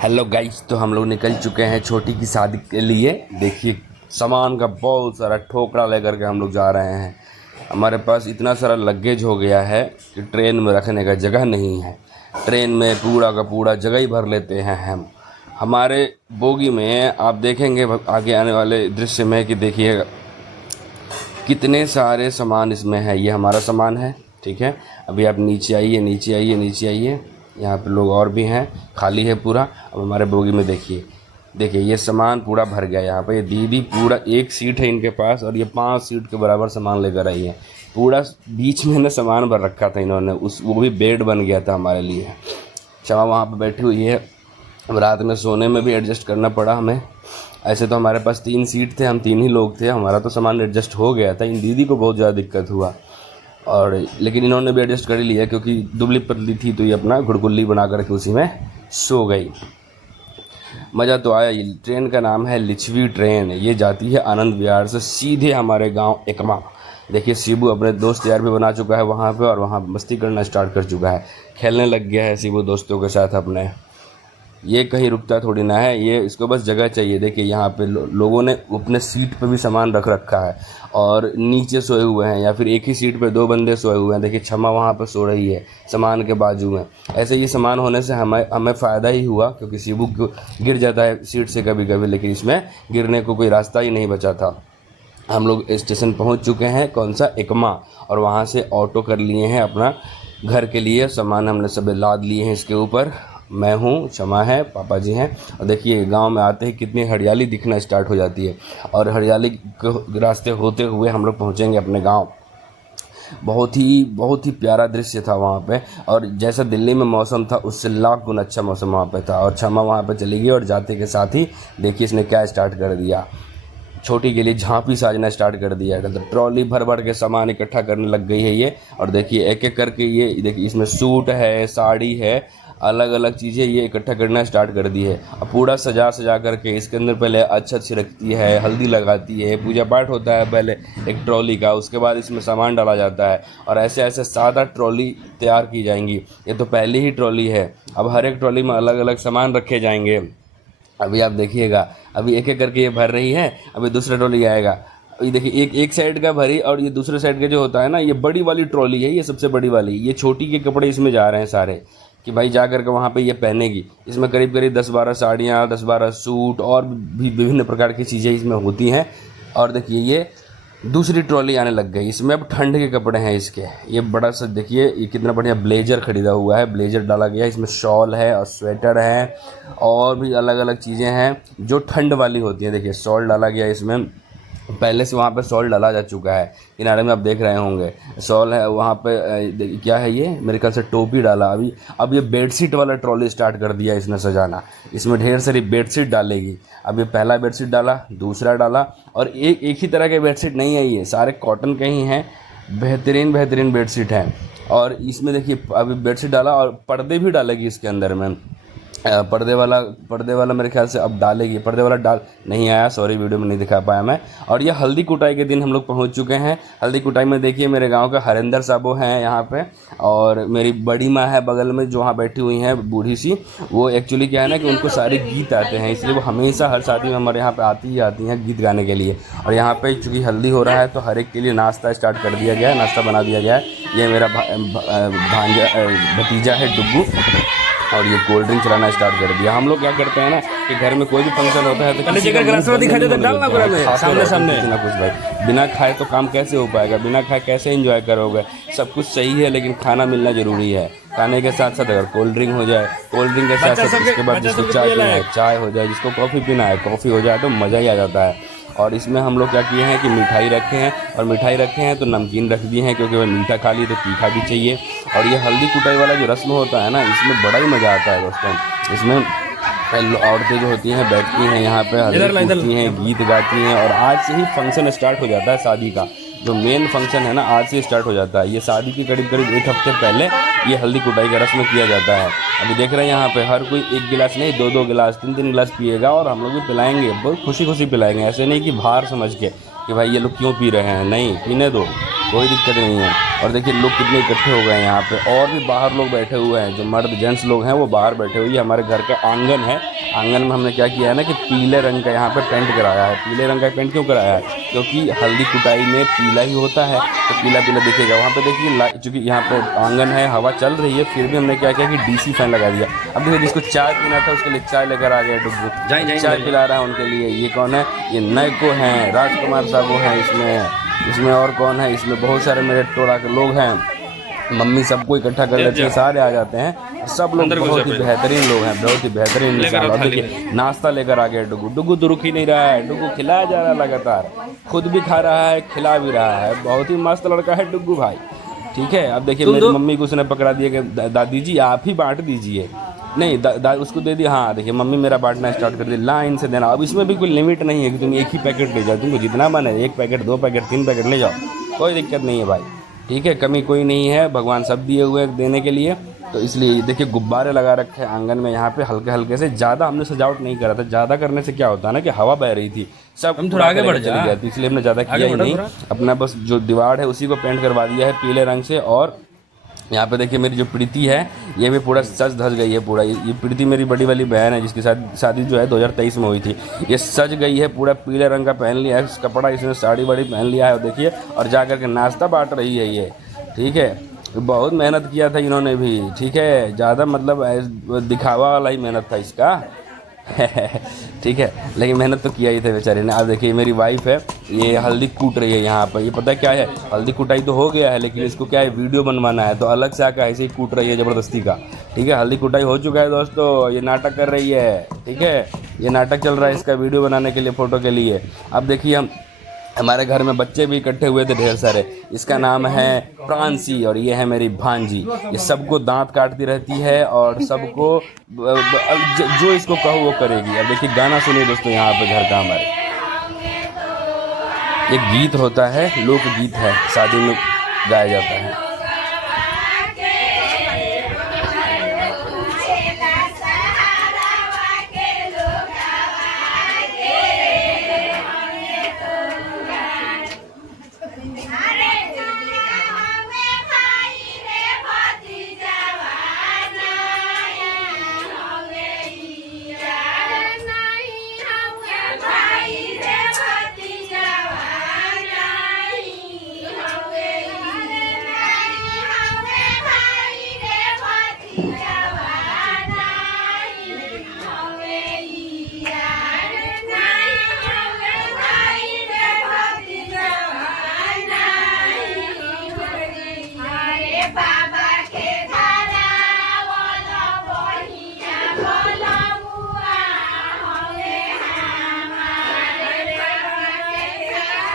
Hello guys, तो हम लोग निकल चुके हैं छोटी की शादी के लिए। देखिए सामान का बहुत सारा ठोकरा लेकर के हम लोग जा रहे हैं। हमारे पास इतना सारा लगेज हो गया है कि ट्रेन में रखने का जगह नहीं है। ट्रेन में पूरा का पूरा जगह ही भर लेते हैं हम। हमारे बोगी में आप देखेंगे आगे आने वाले दृश्य में कि देखिए कितने सारे सामान इसमें है। ये हमारा सामान है, ठीक है। अभी आप नीचे आइए, नीचे आइए, नीचे आइए। यहाँ पे लोग और भी हैं, खाली है पूरा। अब हमारे बोगी में देखिए ये सामान पूरा भर गया। यहाँ पे ये दीदी पूरा एक सीट है इनके पास और ये 5 सीट के बराबर सामान लेकर आई है। पूरा बीच में ना सामान भर रखा था इन्होंने, वो भी बेड बन गया था हमारे लिए। क्षमा वहाँ पे बैठी हुई है। अब रात में सोने में भी एडजस्ट करना पड़ा हमें। ऐसे तो हमारे पास 3 सीट थे, हम 3 ही लोग थे, हमारा तो सामान एडजस्ट हो गया था। इन दीदी को बहुत ज़्यादा दिक्कत हुआ और लेकिन इन्होंने भी एडजस्ट कर लिया क्योंकि दुबली पतली थी तो ये अपना गुड़गुल्ली बना करके उसी में सो गई। मज़ा तो आया। ये ट्रेन का नाम है लिच्छवी ट्रेन। ये जाती है आनंद विहार से सीधे हमारे गांव एकमा। देखिए शिबू अपने दोस्त यार भी बना चुका है वहाँ पे और वहाँ मस्ती करना स्टार्ट कर चुका है, खेलने लग गया है शिबू दोस्तों के साथ अपने। ये कहीं रुकता थोड़ी ना है, ये इसको बस जगह चाहिए। देखिए यहाँ पे लोगों ने अपने सीट पे भी सामान रख रखा है और नीचे सोए हुए हैं या फिर एक ही सीट पे 2 बंदे सोए हुए हैं। देखिए क्षमा वहाँ पे सो रही है सामान के बाजू में। ऐसे ये सामान होने से हमें फ़ायदा ही हुआ क्योंकि शिबू गिर जाता है सीट से कभी कभी, लेकिन इसमें गिरने को कोई रास्ता ही नहीं बचा था। हम लोग स्टेशन पहुँच चुके हैं, कौन सा, एकमा, और वहाँ से ऑटो कर लिए हैं अपना घर के लिए। सामान हमने सब लाद लिए हैं इसके ऊपर। मैं हूँ, क्षमा है, पापा जी हैं। और देखिए गांव में आते ही कितनी हरियाली दिखना स्टार्ट हो जाती है और हरियाली के रास्ते होते हुए हम लोग पहुँचेंगे अपने गांव। बहुत ही प्यारा दृश्य था वहाँ पे और जैसा दिल्ली में मौसम था उससे लाख गुना अच्छा मौसम वहाँ पे था। और क्षमा वहाँ पे चली गई और जाते के साथ ही देखिए इसने क्या स्टार्ट कर दिया, छोटी के लिए झांपी साजना स्टार्ट कर दिया है। तो ट्रॉली भर भर के सामान इकट्ठा करने लग गई है ये। और देखिए एक एक करके ये देखिए इसमें सूट है, साड़ी है, अलग अलग चीज़ें ये इकट्ठा करना स्टार्ट कर दी है। अब पूरा सजा करके इसके अंदर पहले अच्छी रखती है, हल्दी लगाती है, पूजा पाठ होता है पहले एक ट्रॉली का, उसके बाद इसमें सामान डाला जाता है और ऐसे 7-8 ट्रॉली तैयार की जाएंगी। ये तो पहली ही ट्रॉली है, अब हर एक ट्रॉली में अलग अलग सामान रखे जाएंगे। अभी आप देखिएगा, अभी एक एक करके ये भर रही है, अभी दूसरा ट्रॉली आएगा। अभी देखिए एक साइड का भरी और ये दूसरे साइड का जो होता है ना, ये बड़ी वाली ट्रॉली है, ये सबसे बड़ी वाली। ये छोटी के कपड़े इसमें जा रहे हैं सारे कि भाई जा कर के वहाँ पे ये पहनेगी। इसमें करीब 10-12 साड़ियाँ, 10-12 सूट और भी विभिन्न प्रकार की चीज़ें इसमें होती हैं। और देखिए ये दूसरी ट्रॉली आने लग गई, इसमें अब ठंड के कपड़े हैं इसके। ये बड़ा सा देखिए ये कितना बढ़िया ब्लेजर खरीदा हुआ है, ब्लेजर डाला गया है इसमें, शॉल है और स्वेटर है और भी अलग अलग चीज़ें हैं जो ठंड वाली होती हैं। देखिए शॉल डाला गया इसमें, पहले से वहाँ पे शॉल डाला जा चुका है, किनारे में आप देख रहे होंगे शॉल है वहाँ पे। क्या है ये, मेरे ख्याल से टोपी डाला। अब ये बेडशीट वाला ट्रॉली स्टार्ट कर दिया इसने सजाना, इसमें ढेर सारी बेडशीट डालेगी। अब ये पहला बेडशीट डाला, दूसरा डाला और एक ही तरह के बेडशीट नहीं है, ये सारे कॉटन के ही हैं, बेहतरीन बेडशीट हैं। और इसमें देखिए अभी बेडशीट डाला और पर्दे भी डालेगी इसके अंदर में। पर्दे वाला मेरे ख्याल से अब डालेगी, पर्दे वाला डाल नहीं आया, सॉरी वीडियो में नहीं दिखा पाया मैं। और ये हल्दी कुटाई के दिन हम लोग पहुंच चुके हैं। हल्दी कुटाई में देखिए मेरे गांव का हरिंदर साहब हैं यहाँ पे और मेरी बड़ी माँ है बगल में जो वहाँ बैठी हुई हैं बूढ़ी सी। वो एक्चुअली क्या है ना कि उनको सारे गीत आते हैं, इसलिए वो हमेशा हर शादी में हमारे यहाँ पर आती हैं गीत गाने के लिए। और यहाँ पर चूँकि हल्दी हो रहा है तो हर एक के लिए नाश्ता स्टार्ट कर दिया गया है, नाश्ता बना दिया गया है। ये मेरा भतीजा है डुग्गू और ये कोल्ड ड्रिंक चलाना स्टार्ट कर दिया। हम लोग क्या करते हैं ना कि घर में कोई भी फंक्शन होता है तो सामने ना कुछ भाई, बिना खाए तो काम कैसे हो पाएगा, बिना खाए कैसे एंजॉय करोगे। सब कुछ सही है लेकिन खाना मिलना जरूरी है। खाने के साथ साथ अगर कोल्ड ड्रिंक हो जाए, कोल्ड ड्रिंक के साथ साथ उसके बाद जिसको चाय पीना है चाय हो जाए, जिसको कॉफ़ी पीना है कॉफ़ी हो जाए, तो मज़ा ही आ जाता है। और इसमें हम लोग क्या किए हैं कि मिठाई रखे हैं, और मिठाई रखे हैं तो नमकीन रख दिए हैं क्योंकि वह मीठा खा ली तो तीखा भी चाहिए। और ये हल्दी कुटाई वाला जो रस्म होता है ना, इसमें बड़ा ही मज़ा आता है दोस्तों। इसमें औरतें जो होती हैं बैठती हैं यहाँ पे, हल्दी कूटती हैं, गीत गाती हैं और आज से ही फंक्शन स्टार्ट हो जाता है शादी का। जो मेन फंक्शन है ना आज से स्टार्ट हो जाता है। ये शादी के करीब 1 हफ्ते पहले ये हल्दी कुटाई का रस्म किया जाता है। अभी देख रहे हैं यहाँ पे हर कोई 1 गिलास नहीं 2-2 गिलास 3-3 गिलास पिएगा और हम लोग भी पिलाएंगे, बहुत खुशी पिलाएंगे। ऐसे नहीं कि भार समझ के कि भाई ये लोग क्यों पी रहे हैं, नहीं, पीने दो। कोई दिक्कत नहीं है। और देखिए लोग कितने इकट्ठे हो गए हैं यहाँ पे, और भी बाहर लोग बैठे हुए हैं, जो मर्द जेंट्स लोग हैं वो बाहर बैठे हुए हैं। हमारे घर का आंगन है, आंगन में हमने क्या किया है ना कि पीले रंग का यहाँ पे पेंट कराया है। पीले रंग का पेंट क्यों कराया है? क्योंकि हल्दी कुटाई में पीला ही होता है, तो पीला पीला दिखेगा। वहाँ पे देखिए चूँकि यहाँ पे आंगन है, हवा चल रही है, फिर भी हमने क्या किया कि डीसी फैन लगा दिया। अब देखिए जिसको चाय पीना था उसके लिए चाय लेकर आ गया डुग्गू, चाय पिला रहा है उनके लिए। ये कौन है? ये नयको हैं, राजकुमार साहब हैं इसमें और कौन है? इसमें बहुत सारे मेरे टोला के लोग हैं, मम्मी सबको इकट्ठा कर लेते हैं, सारे आ जाते हैं। सब लोग बहुत ही बेहतरीन लोग हैं, बहुत ही बेहतरीन इंसान। और देखिए नाश्ता लेकर आ गया डुग्गू तो रुक ही नहीं रहा है, डुग्गू खिलाया जा रहा है लगातार, खुद भी खा रहा है, खिला भी रहा है। बहुत ही मस्त लड़का है डुग्गू भाई, ठीक है। अब देखिए मेरी मम्मी को उसने पकड़ा दिया कि दादी जी आप ही बांट दीजिए। नहीं उसको दे दिया। हाँ देखिए मम्मी मेरा बांटना स्टार्ट कर दिया, लाइन से देना। अब इसमें भी कोई लिमिट नहीं है कि तुम एक ही पैकेट ले जाओ, तुमको जितना मन है 1 पैकेट 2 पैकेट 3 पैकेट ले जाओ, कोई दिक्कत नहीं है भाई, ठीक है। कमी कोई नहीं है, भगवान सब दिए हुए देने के लिए। तो इसलिए देखिए गुब्बारे लगा रखे हैं आंगन में यहाँ पे हल्के हल्के से। ज़्यादा हमने सजावट नहीं करा था, ज़्यादा करने से क्या होता है ना कि हवा बह रही थी, सब हम थोड़ा आगे बढ़ चली गया, तो इसलिए हमने ज़्यादा किया ही नहीं। अपना बस जो दीवार है उसी को पेंट करवा दिया है पीले रंग से। और यहाँ पे देखिए मेरी जो प्रीति है ये भी पूरा सज धज गई है पूरा। ये प्रीति मेरी बड़ी वाली बहन है जिसकी शादी जो है 2023 में हुई थी। ये सज गई है पूरा, पीले रंग का पहन लिया है कपड़ा, इसने साड़ी वाड़ी पहन लिया है। और देखिए और जा कर के नाश्ता बांट रही है ये, ठीक है। बहुत मेहनत किया था इन्होंने भी, ठीक है। ज़्यादा मतलब दिखावा वाला ही मेहनत था इसका ठीक है, लेकिन मेहनत तो किया ही था बेचारे ने। अब देखिए मेरी वाइफ है, ये हल्दी कूट रही है यहाँ पर। ये पता क्या है, हल्दी कुटाई तो हो गया है लेकिन इसको क्या है वीडियो बनवाना है, तो अलग से आकर ऐसे ही कूट रही है ज़बरदस्ती का, ठीक है। हल्दी कुटाई हो चुका है दोस्तों, ये नाटक कर रही है, ठीक है। ये नाटक चल रहा है इसका वीडियो बनाने के लिए, फ़ोटो के लिए। अब देखिए हमारे घर में बच्चे भी इकट्ठे हुए थे ढेर सारे। इसका नाम है प्रांसी और ये है मेरी भांजी। ये सबको दांत काटती रहती है और सबको जो इसको कहो वो करेगी। अब देखिए गाना सुनिए दोस्तों यहाँ पे घर का हमारे। एक गीत होता है, लोक गीत है, शादी में गाया जाता है।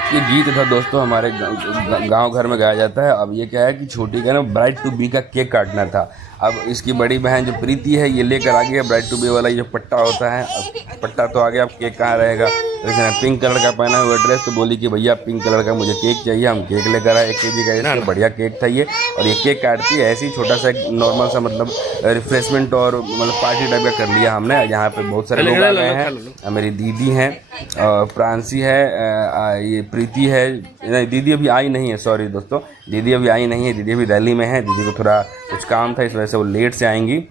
ये गीत था दोस्तों हमारे गांव घर में गाया जाता है। अब ये क्या है कि छोटी का ना ब्राइड टू बी का केक काटना था। अब इसकी बड़ी बहन जो प्रीति है ये लेकर आ गई है ब्राइड टू बी वाला ये जो पट्टा होता है। अब पट्टा तो आ गया, अब केक कहाँ रहेगा। तो इसने पिंक कलर का पहना हुआ ड्रेस, तो बोली कि भैया पिंक कलर का मुझे केक चाहिए। हम केक लेकर आए 1 kg का, इसका बढ़िया केक था ये। और ये केक काटती है ऐसे ही छोटा सा एक नॉर्मल सा मतलब रिफ्रेशमेंट और मतलब पार्टी टाइप का कर लिया हमने। यहाँ पे बहुत सारे लोग आ गए हैं, मेरी दीदी हैं, प्रांसी है, ये प्रीति है, नहीं दीदी अभी आई नहीं है, सॉरी दोस्तों दीदी अभी आई नहीं है, दीदी अभी दिल्ली में है। दीदी को थोड़ा कुछ काम था इस वजह से वो लेट से आएंगी।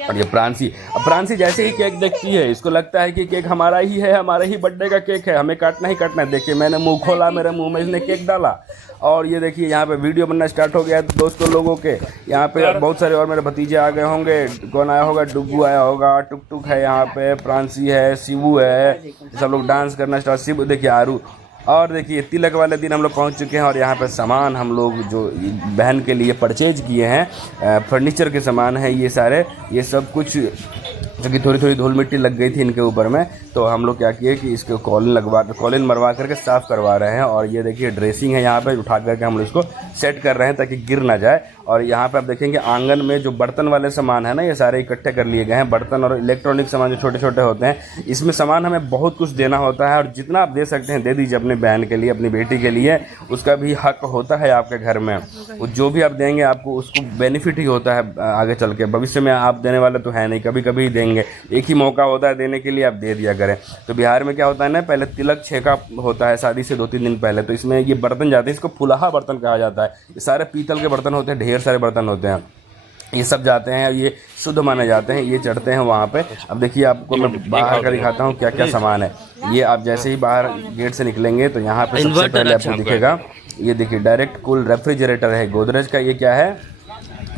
और ये प्रांसी, अब प्रांसी जैसे ही केक देखती है इसको लगता है कि केक हमारा ही है, हमारे ही बर्थडे का केक है, हमें काटना ही काटना है। देखिए मैंने मुंह खोला, मेरे मुंह में इसने केक डाला और ये देखिए यहाँ पे वीडियो बनना स्टार्ट हो गया है दोस्तों लोगों के। यहाँ पे बहुत सारे और मेरे भतीजे आ गए होंगे। कौन आया होगा? डुग्गू आया होगा, टुक टुक है यहाँ पे, प्रांसी है, शिवू है, सब लोग डांस करना स्टार्ट। शिवू देखिए, आरू। और देखिए तिलक वाले दिन हम लोग पहुंच चुके हैं और यहाँ पे सामान हम लोग जो बहन के लिए परचेज किए हैं, फर्नीचर के सामान है ये सारे, ये सब कुछ क्योंकि थोड़ी थोड़ी धूल मिट्टी लग गई थी इनके ऊपर में, तो हम लोग क्या किए कि इसको कॉलिन मरवा करके साफ़ करवा रहे हैं। और ये देखिए ड्रेसिंग है यहाँ पे, उठा करके हम लोग इसको सेट कर रहे हैं ताकि गिर ना जाए। और यहाँ पे आप देखेंगे आंगन में जो बर्तन वाले सामान है ना, ये सारे इकट्ठे कर लिए गए हैं। बर्तन और इलेक्ट्रॉनिक सामान जो छोटे छोटे होते हैं, इसमें सामान हमें बहुत कुछ देना होता है और जितना आप दे सकते हैं दे दीजिए अपने बहन के लिए, अपनी बेटी के लिए। उसका भी हक होता है आपके घर में, जो भी आप देंगे आपको उसको बेनिफिट ही होता है आगे चल के। भविष्य में आप देने वाले तो है नहीं, कभी कभी देंगे देंगे, एक ही मौका होता है देने के लिए, आप दे दिया करें। तो बिहार में क्या होता है ना, पहले तिलक छेका होता है शादी से 2-3 दिन पहले, तो इसमें ये बर्तन जाते हैं, इसको फुलाहा बर्तन कहा जाता है। ये सारे पीतल के बर्तन होते हैं, ढेर सारे बर्तन होते हैं, ये सब जाते हैं, ये शुद्ध माने जाते हैं, ये चढ़ते हैं वहाँ पे। अब देखिए आपको मैं बाहर का दिखाता हूँ क्या क्या सामान है। ये आप जैसे ही बाहर गेट से निकलेंगे तो यहाँ पे सबसे पहले आपको दिखेगा, ये देखिए डायरेक्ट कूल रेफ्रिजरेटर है गोदरेज का, ये क्या है,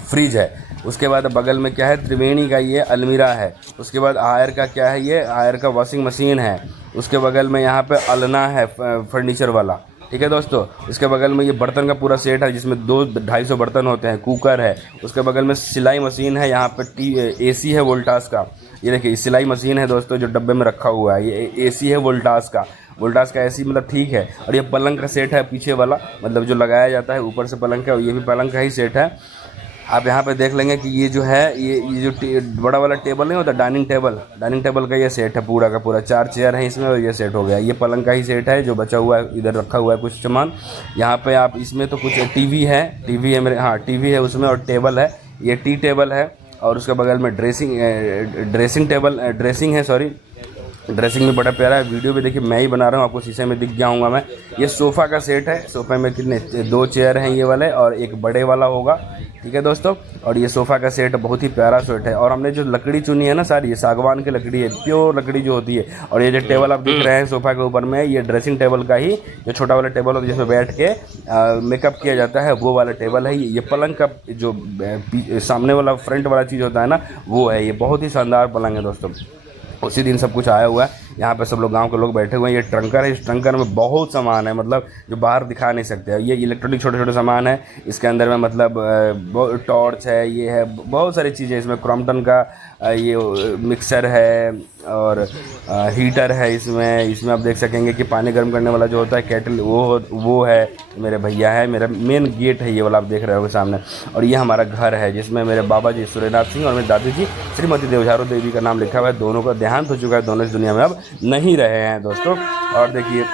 फ्रिज है। उसके बाद बगल में क्या है, त्रिवेणी का ये अलमीरा है। उसके बाद हायर का क्या है, ये हायर का वॉशिंग मशीन है। उसके बगल में यहाँ पे अलना है फर्नीचर वाला, ठीक है दोस्तों। इसके बगल में ये बर्तन का पूरा सेट है जिसमें 200-250 बर्तन होते हैं, कुकर है। उसके बगल में सिलाई मशीन है, यहाँ पे एसी है वोल्टास का, ये देखिए सिलाई मशीन है दोस्तों जो डब्बे में रखा हुआ है, ये एसी है वोल्टास का एसी, मतलब ठीक है। और ये पलंग का सेट है पीछे वाला, मतलब जो लगाया जाता है ऊपर से पलंग का, ये भी पलंग का ही सेट है। आप यहाँ पे देख लेंगे कि ये जो है ये जो बड़ा वाला टेबल नहीं होता, डाइनिंग टेबल का ये सेट है पूरा का पूरा, 4 चेयर है इसमें और ये सेट हो गया। ये पलंग का ही सेट है जो बचा हुआ है, इधर रखा हुआ है कुछ सामान। यहाँ पे आप इसमें तो कुछ टीवी है मेरे, हाँ टीवी है उसमें, और टेबल है, ये टी टेबल है। और उसके बगल में ड्रेसिंग है, सॉरी ड्रेसिंग में बड़ा प्यारा है। वीडियो भी देखिए मैं ही बना रहा हूँ, आपको शीशे में दिख जाऊँगा मैं। ये सोफ़ा का सेट है, सोफ़े में कितने 2 चेयर हैं ये वाले, और एक बड़े वाला होगा, ठीक है दोस्तों। और ये सोफ़ा का सेट बहुत ही प्यारा सेट है। और हमने जो लकड़ी चुनी है ना सारी, ये सागवान की लकड़ी है, प्योर लकड़ी जो होती है। और ये जो टेबल आप दिख रहे हैं सोफ़ा के ऊपर में, ये ड्रेसिंग टेबल का ही, जो छोटा वाला टेबल होता है जिसमें बैठ के मेकअप किया जाता है, वो वाला टेबल है। ये पलंग का जो सामने वाला फ्रंट वाला चीज़ होता है ना, वो है। ये बहुत ही शानदार पलंग है दोस्तों, उसी दिन सब कुछ आया हुआ है। यहाँ पे सब लोग गांव के लोग बैठे हुए हैं। ये ट्रंकर है, इस ट्रंकर में बहुत सामान है, मतलब जो बाहर दिखा नहीं सकते। ये इलेक्ट्रॉनिक छोटे छोटे सामान है इसके अंदर में, मतलब टॉर्च है, ये है, बहुत सारी चीज़ें इसमें। क्रॉम्पटन का ये मिक्सर है और हीटर है इसमें आप देख सकेंगे कि पानी गर्म करने वाला जो होता है केटल, वो है, मेरे भैया है। मेरा मेन गेट है ये वाला, आप देख रहे हो सामने। और ये हमारा घर है जिसमें मेरे बाबा जी सूर्यनाथ सिंह और मेरी दादी जी श्रीमती देवझारू देवी का नाम लिखा हुआ है। दोनों का देहांत हो चुका है, दोनों इस दुनिया में अब नहीं रहे हैं दोस्तों। और देखिए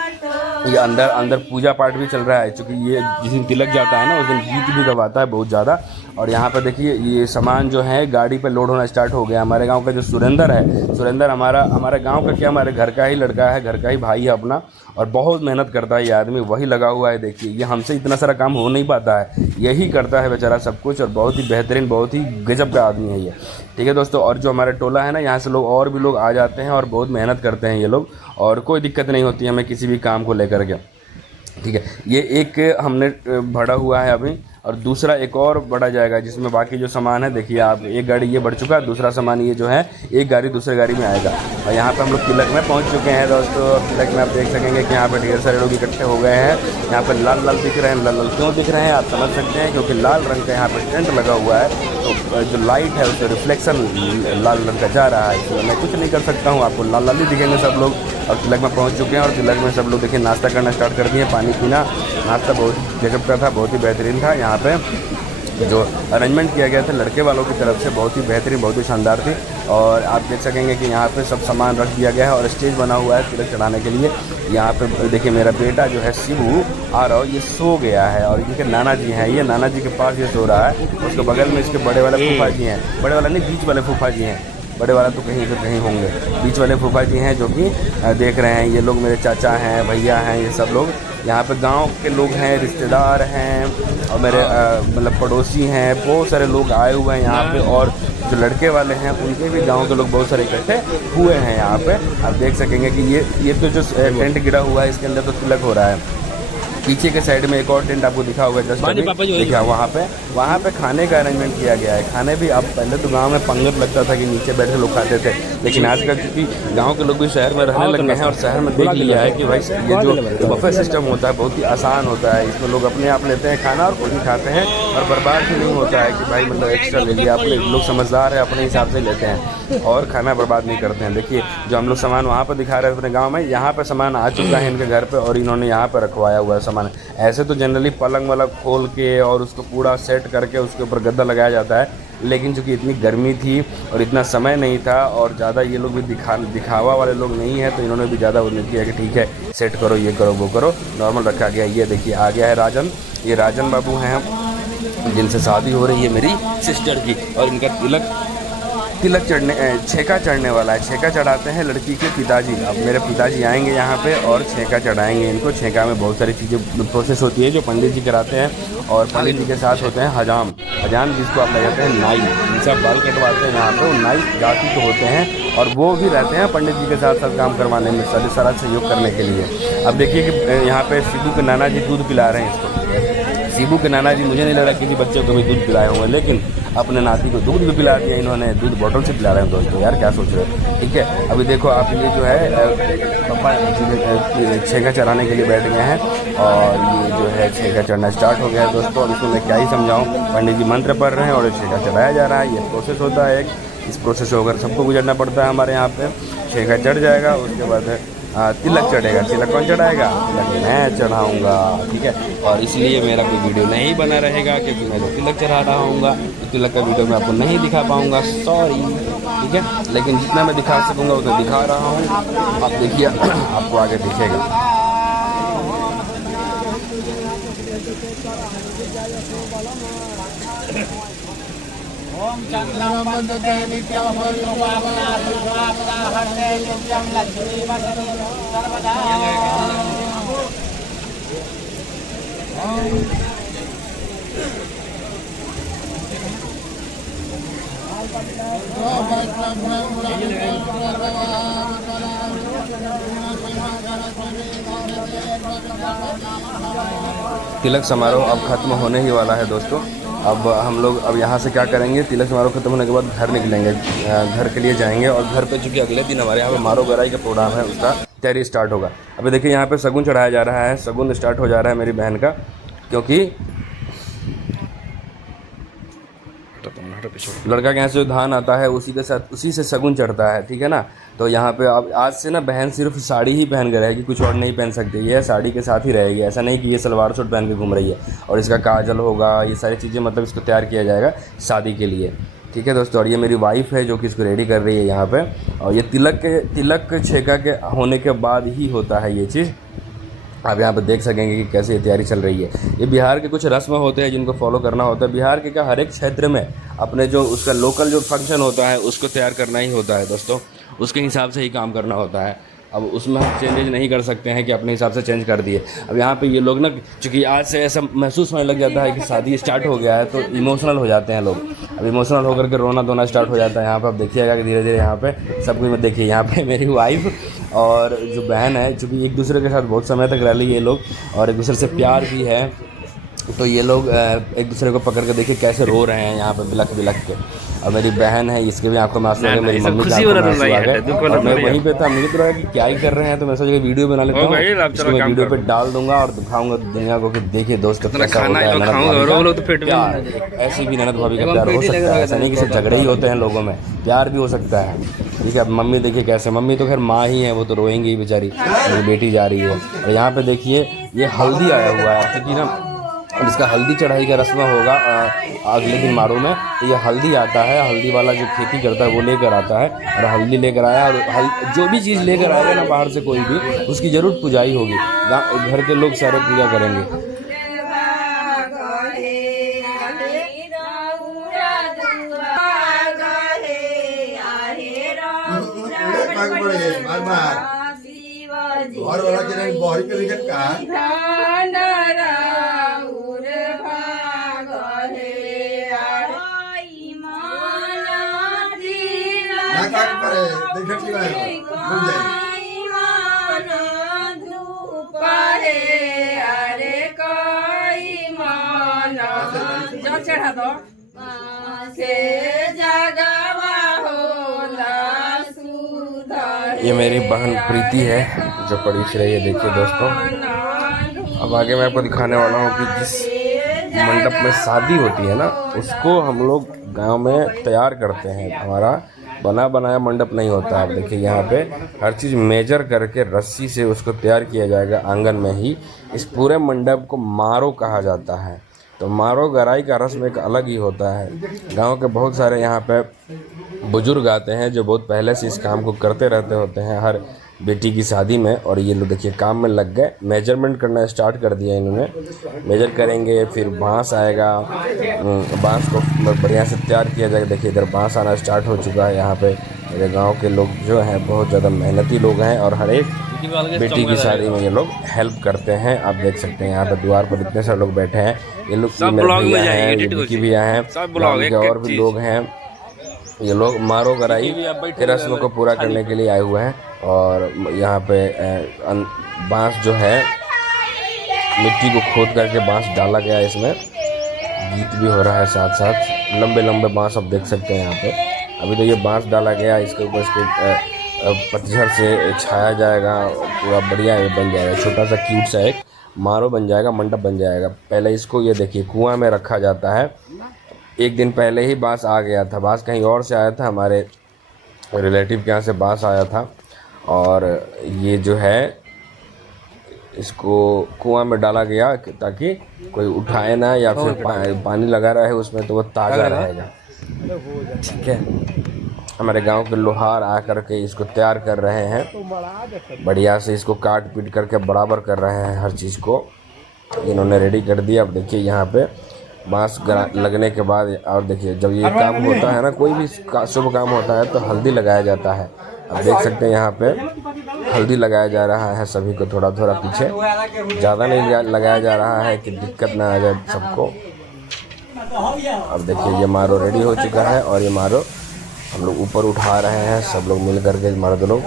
ये अंदर पूजा पाठ भी चल रहा है, क्योंकि ये जिस दिन तिलक जाता है ना उस दिन गीत भी गवाता है बहुत ज़्यादा। और यहाँ पर देखिए ये सामान जो है गाड़ी पे लोड होना स्टार्ट हो गया। हमारे गांव का जो सुरेंद्र हमारे गांव का क्या, हमारे घर का ही लड़का है, घर का ही भाई है अपना, और बहुत मेहनत करता है ये आदमी, वही लगा हुआ है। देखिए ये हमसे इतना सारा काम हो नहीं पाता है, यही करता है बेचारा सब कुछ, और बहुत ही बेहतरीन, बहुत ही गजब का आदमी है ये, ठीक है दोस्तों। और जो हमारा टोला है ना, यहाँ से लोग और भी लोग आ जाते हैं और बहुत मेहनत करते हैं ये लोग, और कोई दिक्कत नहीं होती हमें किसी भी काम को लेकर के, ठीक है। ये एक हमने भरा हुआ है अभी, और दूसरा एक और बढ़ा जाएगा जिसमें बाकी जो सामान है, देखिए आप, एक गाड़ी ये बढ़ चुका है, दूसरा सामान ये जो है एक गाड़ी दूसरे गाड़ी में आएगा। और यहाँ पे हम लोग तिलक में पहुँच चुके हैं दोस्तों। तिलक में आप देख सकेंगे कि यहाँ पे ढेर सारे लोग इकट्ठे हो गए हैं। यहाँ पे लाल लाल दिख रहे हैं, लाल लाल क्यों दिख रहे हैं आप समझ सकते हैं, क्योंकि लाल रंग का यहाँ पे टेंट लगा हुआ है, तो जो लाइट है उसका रिफ्लेक्शन लाल रंग का जा रहा है, इसलिए मैं कुछ नहीं कर सकता हूँ, आपको लाल लाल ही दिखेंगे सब लोग। और तिलक में पहुँच चुके हैं, और तिलक में सब लोग देखिए नाश्ता करना स्टार्ट कर दिए, पानी पीना। नाश्ता बहुत गजब का था, बहुत ही बेहतरीन था। यहाँ पे जो अरेंजमेंट किया गया था लड़के वालों की तरफ से, बहुत ही बेहतरीन, बहुत ही शानदार थी। और आप देख सकेंगे कि यहाँ पे सब सामान रख दिया गया है, और स्टेज बना हुआ है तिलक चढ़ाने के लिए। यहाँ पे देखिए मेरा बेटा जो है शिवू आ रहा हो, ये सो गया है, और इनके नाना जी हैं, ये नाना जी के पास ये सो रहा है। उसके बगल में इसके बड़े वाले फूफा जी हैं, बड़े वाला नहीं बीच वाले फूफा जी हैं, बड़े वाला तो कहीं से कहीं होंगे, बीच वाले फूफा जी हैं जो कि देख रहे हैं। ये लोग मेरे चाचा हैं, भैया हैं, ये सब लोग यहाँ पे गांव के लोग हैं, रिश्तेदार हैं, और मेरे मतलब पड़ोसी हैं, बहुत सारे लोग आए हुए हैं यहाँ पे। और जो लड़के वाले हैं उनके भी गांव के लोग बहुत सारे इकट्ठे हुए हैं यहाँ पे। आप देख सकेंगे कि ये तो जो टेंट गिरा हुआ है इसके अंदर तो तिलक हो रहा है। पीछे के साइड में एक और टेंट आपको दिखा होगा जस्ट देखा, वहाँ पे खाने का अरेंजमेंट किया गया है। खाने भी, अब पहले तो गांव में पंगत लगता था कि नीचे बैठे लोग खाते थे, लेकिन आजकल क्योंकि गांव के लोग भी शहर में रहने लगे हैं, और शहर में देख लिया है कि भाई ये जो बफे सिस्टम होता है बहुत ही आसान होता है। इसमें लोग अपने आप लेते हैं खाना और खुद ही खाते हैं, और बर्बाद भी नहीं होता है कि भाई मतलब एक्स्ट्रा ले लिया। अपने लोग समझदार है, अपने हिसाब से लेते हैं और खाना बर्बाद नहीं करते हैं। देखिए जो हम लोग सामान वहाँ पर दिखा रहे थे अपने गाँव में, यहाँ पर सामान आ चुका है इनके घर पर, और इन्होंने यहाँ पर रखवाया हुआ है सामान। ऐसे तो जनरली पलंग वाला खोल के और उसको पूरा सेट करके उसके ऊपर गद्दा लगाया जाता है, लेकिन चूंकि इतनी गर्मी थी और इतना समय नहीं था, और ज़्यादा ये लोग भी दिखावा वाले लोग नहीं है, तो इन्होंने भी ज़्यादा वो नहीं किया कि ठीक है सेट करो, ये करो, वो करो, नॉर्मल रखा गया। ये देखिए आ गया है राजन, ये राजन बाबू हैं जिनसे शादी हो रही है मेरी सिस्टर की, और इनका तिलक तिलक चढ़ने छेका चढ़ने वाला है। छेका चढ़ाते हैं लड़की के पिताजी। अब मेरे पिताजी आएंगे यहाँ पे और छेका चढ़ाएंगे इनको। छेका में बहुत सारी चीज़ें प्रोसेस होती है जो पंडित जी कराते हैं, और पंडित जी के साथ होते हैं हजाम। हजाम जिसको आप कहते हैं नाई, जिनसे आप बाल कटवाते हैं यहाँ पे, वो नाई जाति के होते हैं और वो भी रहते हैं पंडित जी के साथ साथ काम करवाने में, सारा सहयोग करने के लिए। अब देखिए कि यहाँ पे शिबू के नाना जी दूध पिला रहे हैं इसको। शिबू के नाना जी मुझे नहीं लग रहा किसी बच्चे को भी दूध पिलाए होंगे, लेकिन अपने नाती को दूध भी पिला दिया इन्होंने। दूध बोतल से पिला रहे हैं दोस्तों, यार क्या सोच रहे हो। ठीक है, अभी देखो आप, ये जो है पापा छेका चढ़ाने के लिए बैठ गए हैं और ये जो है छेका चढ़ना स्टार्ट हो गया है दोस्तों। अब इसमें मैं क्या ही समझाऊँ, पंडित जी मंत्र पढ़ रहे हैं और छेका चढ़ाया जा रहा है। ये प्रोसेस होता है एक, इस प्रोसेस को अगर सबको गुजरना पड़ता है हमारे यहाँ पे। छेका चढ़ जाएगा, उसके बाद तिलक चढ़ेगा। तिलक कौन चढ़ाएगा? तिलक मैं चढ़ाऊँगा। ठीक है, और इसलिए मेरा कोई वीडियो नहीं बना रहेगा क्योंकि मैं तो तिलक चढ़ा रहा हूँगा, तो तिलक का वीडियो मैं आपको नहीं दिखा पाऊँगा, सॉरी। ठीक है, लेकिन जितना मैं दिखा सकूँगा उतना दिखा रहा हूँ। आप देखिए, आपको आगे दिखेगा। ओम चंद्रमंदते नित्यम हरते नित्यम लक्ष्मी सर्वदा। तिलक समारोह अब ख़त्म होने ही वाला है दोस्तों। अब हम लोग अब यहाँ से क्या करेंगे, तिलक समारोह खत्म होने के बाद घर निकलेंगे, घर के लिए जाएंगे। और घर पे चूँकि अगले दिन हमारे यहाँ पे मारो गराई का प्रोग्राम है, उसका तैयारी स्टार्ट होगा। अभी देखिए यहाँ पे शगुन चढ़ाया जा रहा है, शगुन स्टार्ट हो जा रहा है मेरी बहन का, क्योंकि लड़का के यहाँ से जो धान आता है उसी के साथ उसी से शगुन चढ़ता है। ठीक है ना, तो यहाँ पे अब आज से ना बहन सिर्फ साड़ी ही पहन के रहेगी, कुछ और नहीं पहन सकती। ये साड़ी के साथ ही रहेगी, ऐसा नहीं कि ये सलवार सूट पहन के घूम रही है। और इसका काजल होगा, ये सारी चीज़ें, मतलब इसको तैयार किया जाएगा शादी के लिए। ठीक है दोस्तों, और ये मेरी वाइफ़ है जो कि इसको रेडी कर रही है यहाँ पे। और ये तिलक छेका के होने के बाद ही होता है ये चीज़। आप यहाँ पर देख सकेंगे कि कैसे ये तैयारी चल रही है। ये बिहार के कुछ रस्म होते हैं जिनको फॉलो करना होता है। बिहार के क्या, हर एक क्षेत्र में अपने जो उसका लोकल जो फंक्शन होता है उसको तैयार करना ही होता है दोस्तों, उसके हिसाब से ही काम करना होता है। अब उसमें हम चेंजेज नहीं कर सकते हैं कि अपने हिसाब से चेंज कर दिए। अब यहाँ पे ये लोग ना, चूँकि आज से ऐसा महसूस होने लग जाता है कि शादी स्टार्ट हो गया है, तो इमोशनल हो जाते हैं लोग। अब इमोशनल होकर के रोना धोना स्टार्ट हो जाता है यहाँ पे। अब देखिएगा कि धीरे धीरे यहाँ पे सब कुछ, देखिए यहाँ पे मेरी वाइफ और जो बहन है, चूँकि एक दूसरे के साथ बहुत समय तक रह ली ये लोग और एक दूसरे से प्यार भी है, तो ये लोग एक दूसरे को पकड़ के देखिए कैसे रो रहे हैं यहाँ पे बिलख बिलख के। और मेरी बहन है, इसके भी आंखों में आंसू आ गए, मेरी मम्मी की आंखों में आंसू आ गए। और मैं वहीं पे था, मुझे तो लगा कि क्या ही कर रहे हैं, तो मैं सोचा वीडियो बना लेता हूँ, इसको मैं वीडियो पे डाल दूंगा और दिखाऊंगा दुनिया को कि देखिए दोस्त कैसा होता है ननद। ऐसी भी ननद भाभी का प्यार हो सकता है, ऐसा नहीं कि सिर्फ झगड़े ही होते हैं लोगों में, प्यार भी हो सकता है। ठीक है, अब मम्मी देखिए कैसे, मम्मी तो खैर माँ ही है, वो तो रोएंगी बेचारी, मेरी बेटी जा रही है। और यहाँ पे देखिए ये हल्दी आया हुआ है, क्योंकि ना अब इसका हल्दी चढ़ाई का रस्म होगा अगले दिन मारो में, तो ये हल्दी आता है, हल्दी वाला जो खेती करता है वो लेकर आता है। और हल्दी लेकर आया, और जो भी चीज़ लेकर आएगा ना बाहर से कोई भी, उसकी ज़रूर पुजाई होगी, घर के लोग सारे पूजा करेंगे। और वाला के नहीं बाहर के लिखत का ना काम करे देखत की है भूल जाए अरे कोई माना जो चढ़ा दो से जगवा होला सुधर। ये मेरी बहन प्रीति है जो पढ़ी रही है। देखिए दोस्तों, अब आगे मैं आपको दिखाने वाला हूँ कि जिस मंडप में शादी होती है ना, उसको हम लोग गांव में तैयार करते हैं। हमारा बना बनाया मंडप नहीं होता। आप देखिए यहाँ पे हर चीज़ मेजर करके रस्सी से उसको तैयार किया जाएगा आंगन में ही। इस पूरे मंडप को मारो कहा जाता है। तो मारो गराई का रस्म एक अलग ही होता है। गांव के बहुत सारे यहाँ पे बुजुर्ग आते हैं जो बहुत पहले से इस काम को करते रहते होते हैं। हर बेटी की शादी में। और ये लोग देखिए काम में लग गए, मेजरमेंट करना स्टार्ट कर दिया इन्होंने। मेजर करेंगे, फिर बांस आएगा, बांस को बढ़िया से तैयार किया जाएगा। देखिए इधर बांस आना स्टार्ट हो चुका है। यहाँ पे मेरे गांव के लोग जो हैं बहुत ज़्यादा मेहनती लोग हैं और हर एक बेटी की शादी में ये लोग हेल्प करते हैं। आप देख सकते हैं यहाँ पे द्वार पर इतने सारे लोग बैठे हैं। ये लोग भैया हैं, विकी भैया हैं, गाँव के और भी लोग हैं। ये लोग मारो गराई के रस्म को पूरा करने के लिए आए हुए हैं। और यहाँ पे बांस जो है मिट्टी को खोद करके बांस डाला गया है। इसमें गीत भी हो रहा है साथ साथ। लंबे लंबे बांस आप देख सकते हैं यहाँ पे। अभी तो ये बांस डाला गया, इसके ऊपर इसको पतझड़ से छाया जाएगा, पूरा बढ़िया बन जाएगा। छोटा सा क्यूट सा एक मारो बन जाएगा, मंडप बन जाएगा। पहले इसको ये देखिए कुआं में रखा जाता है। एक दिन पहले ही बांस आ गया था, बांस कहीं और से आया था, हमारे रिलेटिव के यहाँ से बांस आया था। और ये जो है इसको कुआं में डाला गया ताकि कोई उठाए ना या फिर पानी लगा रहे उसमें, तो वो ताज़ा रहेगा। ठीक है, हमारे गांव के लोहार आ करके इसको तैयार कर रहे हैं, बढ़िया से इसको काट पीट करके बराबर कर रहे हैं। हर चीज़ को इन्होंने रेडी कर दिया। अब देखिए यहाँ पे बांस लगने के बाद, और देखिए जब ये काम होता है ना, कोई भी शुभ काम होता है तो हल्दी लगाया जाता है। अब देख सकते हैं यहाँ पे हल्दी लगाया जा रहा है सभी को, थोड़ा थोड़ा पीछे, ज़्यादा नहीं लगाया जा रहा है कि दिक्कत ना आ जाए सबको। अब देखिए ये मारो रेडी हो चुका है और ये मारो हम लोग ऊपर उठा रहे हैं, सब लोग मिल करके मर्द लोग।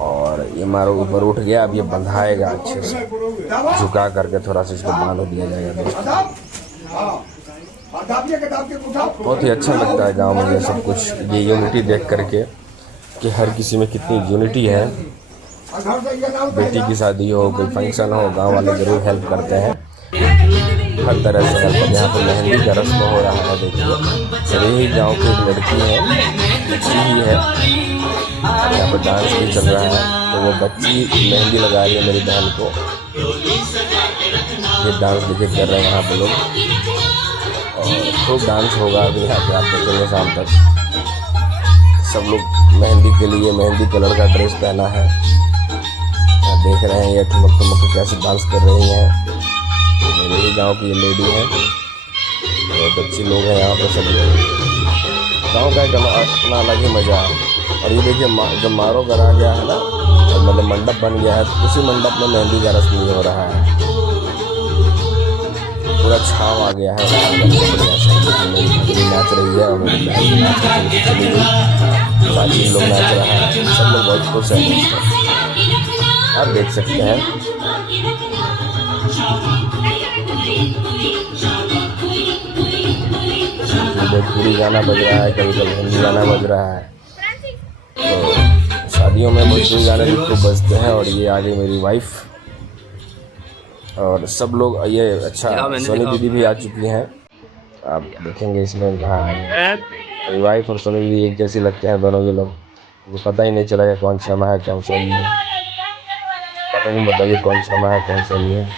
और ये मारो ऊपर उठ गया। अब ये बंधाएगा अच्छे से, झुका करके थोड़ा सा इसको बांध दिया जाएगा दोस्तों। बहुत ही अच्छा लगता है गांव में ये सब कुछ, ये यूनिटी देख करके कि हर किसी में कितनी यूनिटी है। बेटी की शादी हो, कोई फंक्शन हो, गांव वाले ज़रूर हेल्प करते हैं हर तरह से हेल्प। यहाँ पर मेहंदी का रस्म हो रहा है। देखिए मेरे ही गाँव की एक लड़की है, बच्ची ही है, यहाँ पर डांस भी चल रहा है। तो वो बच्ची मेहंदी लगा रही है मेरी बहन को। ये डांस देखिए कर रहे हैं यहाँ पे लोग, और खूब डांस होगा अभी यहाँ पे, आप देखेंगे शाम तक। सब लोग मेहंदी के लिए मेहंदी कलर का ड्रेस पहना है। आप देख रहे हैं ये ठुमक ठुमक कैसे डांस कर रही हैं। मेरे ही गांव की ये लेडी है, बहुत अच्छी लोग हैं यहाँ पर सब लोग। गाँव का एक अपना अलग ही मज़ा है। और ये देखिए जब मारो करा गया है ना, और मतलब मंडप बन गया है, तो उसी मंडप में मेहंदी का रस्म हो रहा है। पूरा छाव आ गया है। मेरी नाच रही है और मेरी बहन नाच करके चली गई, बाकी लोग नाच रहा है, सब लोग बहुत खुश हैं। आप देख सकते हैं भोजपुरी गाना बज रहा है, कभी कभी हिंदी गाना बज रहा है। तो शादियों में भोजपुरी गाने भी खूब बजते हैं। और ये आ गई मेरी वाइफ और सब लोग। ये अच्छा सोनी दीदी भी आ चुकी हैं, आप देखेंगे इसमें। हाँ, मेरी वाइफ और सोनी दीदी एक जैसी लगते हैं दोनों के लोग। मुझे पता ही नहीं चला कि कौन शर्मा है कौन सोनी है, पता नहीं बताइए कौन शर्मा है कौन सोनी है।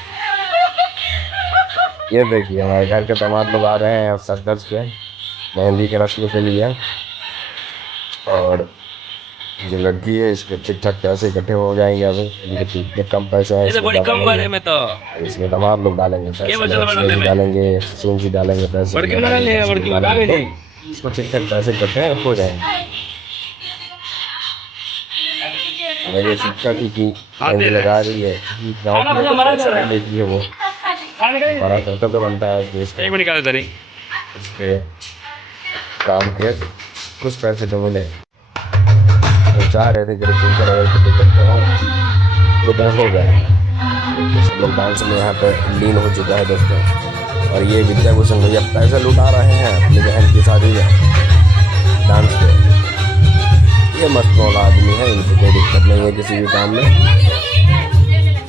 ये देखिए हमारे घर के दामाद लोग आ रहे हैं सर्कस पे मेहंदी के रस्म के लिए। और जो लड़की है इसके ठीक ठाक पैसे इकट्ठे हो जाएंगे। अभी इतने कम पैसे हैं इसमें दामाद लोग डालेंगे पैसे, डालेंगे सूंजी डालेंगे पैसे, इसको ठीक ठाक पैसे इकट्ठे हो जाएंगे। मेरे शिक्षा की मेहंदी लगा रही है, गाँव की है वो बड़ा सर्कल तो बनता है इसके काम के कुछ पैसे तो मिले। तो चाह रहे थे जब हो गए। सब लोग डांस में यहाँ पे लीन हो चुका है दोस्तों। और ये विद्याभूषण भैया पैसे लुटा रहे हैं अपनी बहन की शादी में डांस पे। ये मस्त वाला आदमी है, इनको कोई दिक्कत नहीं है किसी भी काम में।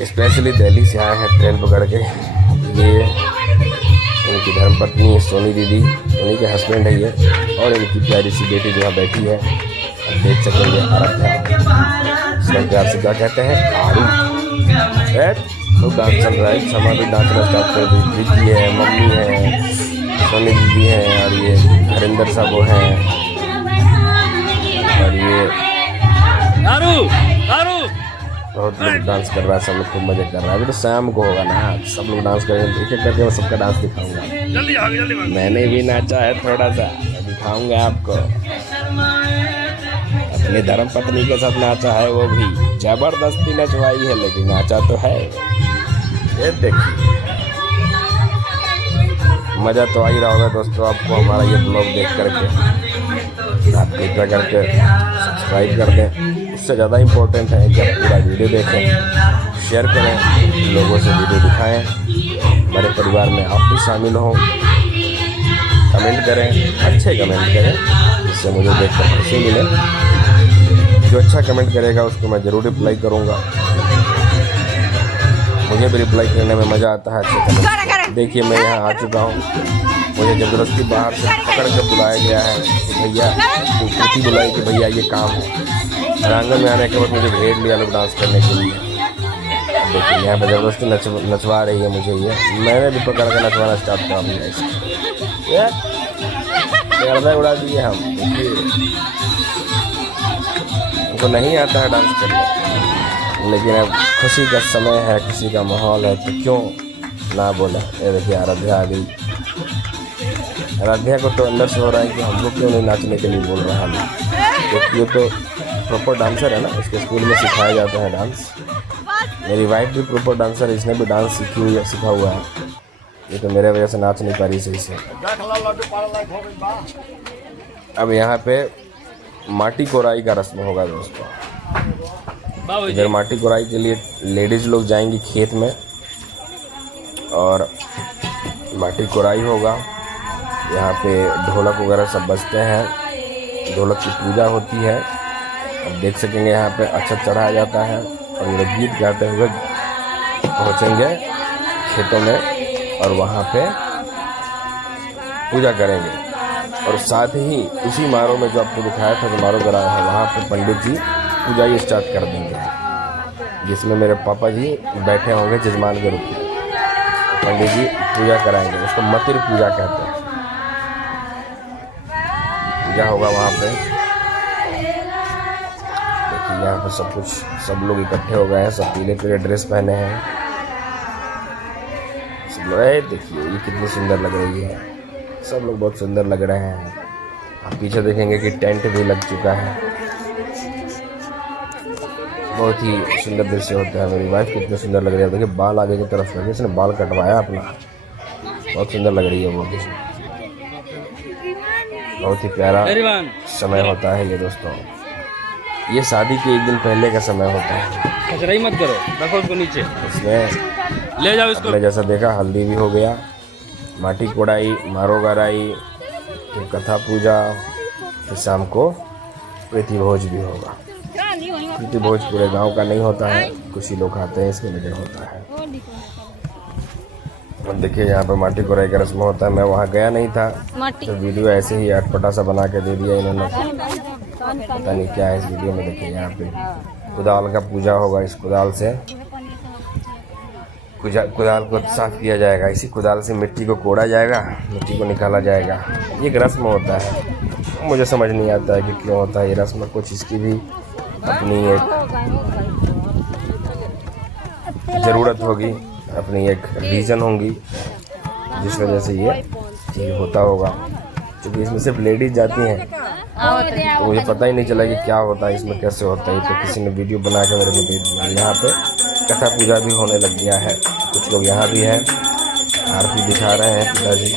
स्पेशली दिल्ली से आए हैं ट्रेन पकड़ के। ये इनकी धर्मपत्नी सोनी दीदी, सोनी के हस्बैंड है ये, और इनकी प्यारी सी बेटी जो यहाँ बैठी है, आप देख सकेंगे। इसका प्यार से क्या कहते हैं, आरू। तो डांस चल रहा है, क्षमा भी डांसना स्टार्ट कर दी। दीदी है, मम्मी है, सोनी दीदी है, और ये हरिंदर साहब वो हैं, और ये बहुत लोग डांस कर रहा है, सब लोग खूब मजे कर रहा है। अभी तो शाम को होगा ना, सब लोग डांस करेंगे। एक एक करके मैं सबका डांस दिखाऊंगा। मैंने भी नाचा है थोड़ा सा, दिखाऊंगा आपको। अपनी धर्म पत्नी के साथ नाचा है, वो भी जबरदस्ती नचवाई है, लेकिन नाचा तो है। ये देखिए, मज़ा तो आ ही रहा होगा दोस्तों आपको हमारा ये ब्लॉग देख करके। आप कृपया करके सब्सक्राइब कर दें। उससे ज़्यादा इम्पोर्टेंट है कि आप पूरा वीडियो देखें, शेयर करें, लोगों से वीडियो दिखाएं। हमारे परिवार में आप भी शामिल हों। कमेंट करें, अच्छे कमेंट करें, जिससे मुझे देखकर खुशी मिले। जो अच्छा कमेंट करेगा उसको मैं ज़रूर रिप्लाई करूँगा। मुझे भी रिप्लाई करने में मज़ा आता है अच्छे कमेंट। देखिए मैं यहाँ आ चुका हूँ। मुझे ज़बरदस्ती बाहर से पकड़ कर बुलाया गया है कि भैया, कृति बुलाई कि भैया ये काम है। आंगन में आने के बाद मुझे घेर लिया लोग डांस करने के लिए। देखिए यहाँ पर ज़बरदस्ती नचवा रही है मुझे ये। मैंने भी पकड़ कर नचवाना स्टार्ट कर दिया इसको। गर्दा उड़ा दिए हम। देखिए उनको नहीं आता है डांस करने, लेकिन अब खुशी का समय है, खुशी का माहौल है, तो क्यों ना बोला। ये देखिए आराध्या आ गई। आराध्या को तो अंदर से हो रहा है कि हम लोग क्यों नहीं नाचने के लिए बोल रहे हैं। क्योंकि ये तो प्रॉपर डांसर है ना, इसके स्कूल में सिखाया जाता है डांस। मेरी वाइफ भी प्रॉपर डांसर है, इसने भी डांस सीखा हुआ है। ये तो मेरे वजह से नाच नहीं पा रही सही से। अब यहाँ पे माटी कोराई का रस्म होगा दोस्तों। इधर माटी कोराई के लिए लेडीज़ लोग जाएंगी खेत में और माटी कोराई होगा। यहाँ पे ढोलक वगैरह सब बजते हैं, ढोलक की पूजा होती है। अब देख सकेंगे यहाँ पे अक्षत चढ़ाया जाता है और ये गीत गाते हुए पहुँचेंगे खेतों में और वहाँ पे पूजा करेंगे। और साथ ही उसी मारों में जो आपको दिखाया था जो मारो कराया है, वहाँ पे पंडित जी पूजा ही स्टार्ट कर देंगे, जिसमें मेरे पापा जी बैठे होंगे जजमान के रूप में। पंडित जी पूजा कराएंगे, उसको मतिर पूजा कहते हैं। पूजा होगा वहाँ पे। देखिए यहाँ पे सब लोग इकट्ठे हो गए हैं, सब पीले पीले ड्रेस पहने हैं सब लोग। देखिए ये कितनी सुंदर लग रही है, सब लोग बहुत सुंदर लग रहे हैं। आप पीछे देखेंगे कि टेंट भी लग चुका है। बहुत ही सुंदर दृश्य होता है। मेरी वाइफ कितनी सुंदर लग रही है। देखिए बाल आगे की तरफ लगे, इसने बाल कटवाया अपना, बहुत सुंदर लग रही है वो। बहुत ही प्यारा समय होता है ये दोस्तों। ये शादी के एक दिन पहले का समय होता है। कचरा ही मत करो, रखो उसको नीचे। इसमें ले जाओ इसको। आपने जैसा देखा हल्दी भी हो गया, माटी कोड़ाई, मारो गराई, फिर कथा पूजा, फिर शाम को प्रीति भोज भी होगा। प्रीति भोज पूरे गांव का नहीं होता है, कुछ ही लोग खाते हैं, इसमें लेकिन होता है। और देखिए यहाँ पर माटी कोड़ाई का रस्म होता है। मैं वहाँ गया नहीं था, तो वीडियो ऐसे ही अटपटा सा बना के दे दिया इन्होंने। पता नहीं क्या है इस वीडियो में। देखिए यहाँ पे कुदाल का पूजा होगा। इस कुदाल से कुदाल को साफ किया जाएगा। इसी कुदाल से मिट्टी को कोड़ा जाएगा, मिट्टी को निकाला जाएगा। ये एक रस्म होता है, मुझे समझ नहीं आता है कि क्यों होता है ये रस्म। कुछ इसकी भी अपनी एक ज़रूरत होगी, अपनी एक रीज़न होंगी जिस वजह से ये चीज़ होता होगा। क्योंकि इसमें सिर्फ लेडीज़ जाती हैं, तो मुझे पता ही नहीं चला कि क्या होता है इसमें, कैसे होता है। तो किसी ने वीडियो बना के मेरे को दे दिया। यहाँ पे कथा पूजा भी होने लग गया है। कुछ लोग यहाँ भी हैं, आरती दिखा रहे हैं पिताजी।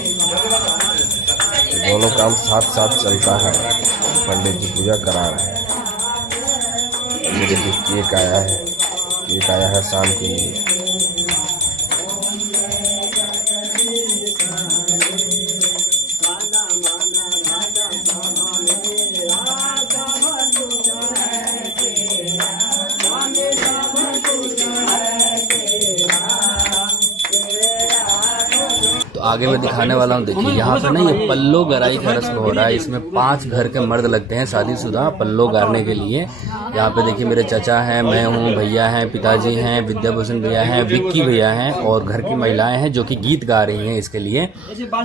दोनों काम साथ साथ चलता है। पंडित जी पूजा करा रहे हैं। ये देखिए केक आया है शाम के लिए। आगे मैं दिखाने वाला हूँ। देखिए यहाँ पे ना ये पल्लो गराई का रस्म हो रहा है। इसमें 5 घर के मर्द लगते हैं शादीशुदा पल्लो गारने के लिए। यहाँ पे देखिए मेरे चाचा हैं, मैं हूँ, भैया हैं, पिताजी हैं, विद्याभूषण भैया हैं, विक्की भैया हैं और घर की महिलाएं हैं जो कि गीत गा रही हैं इसके लिए।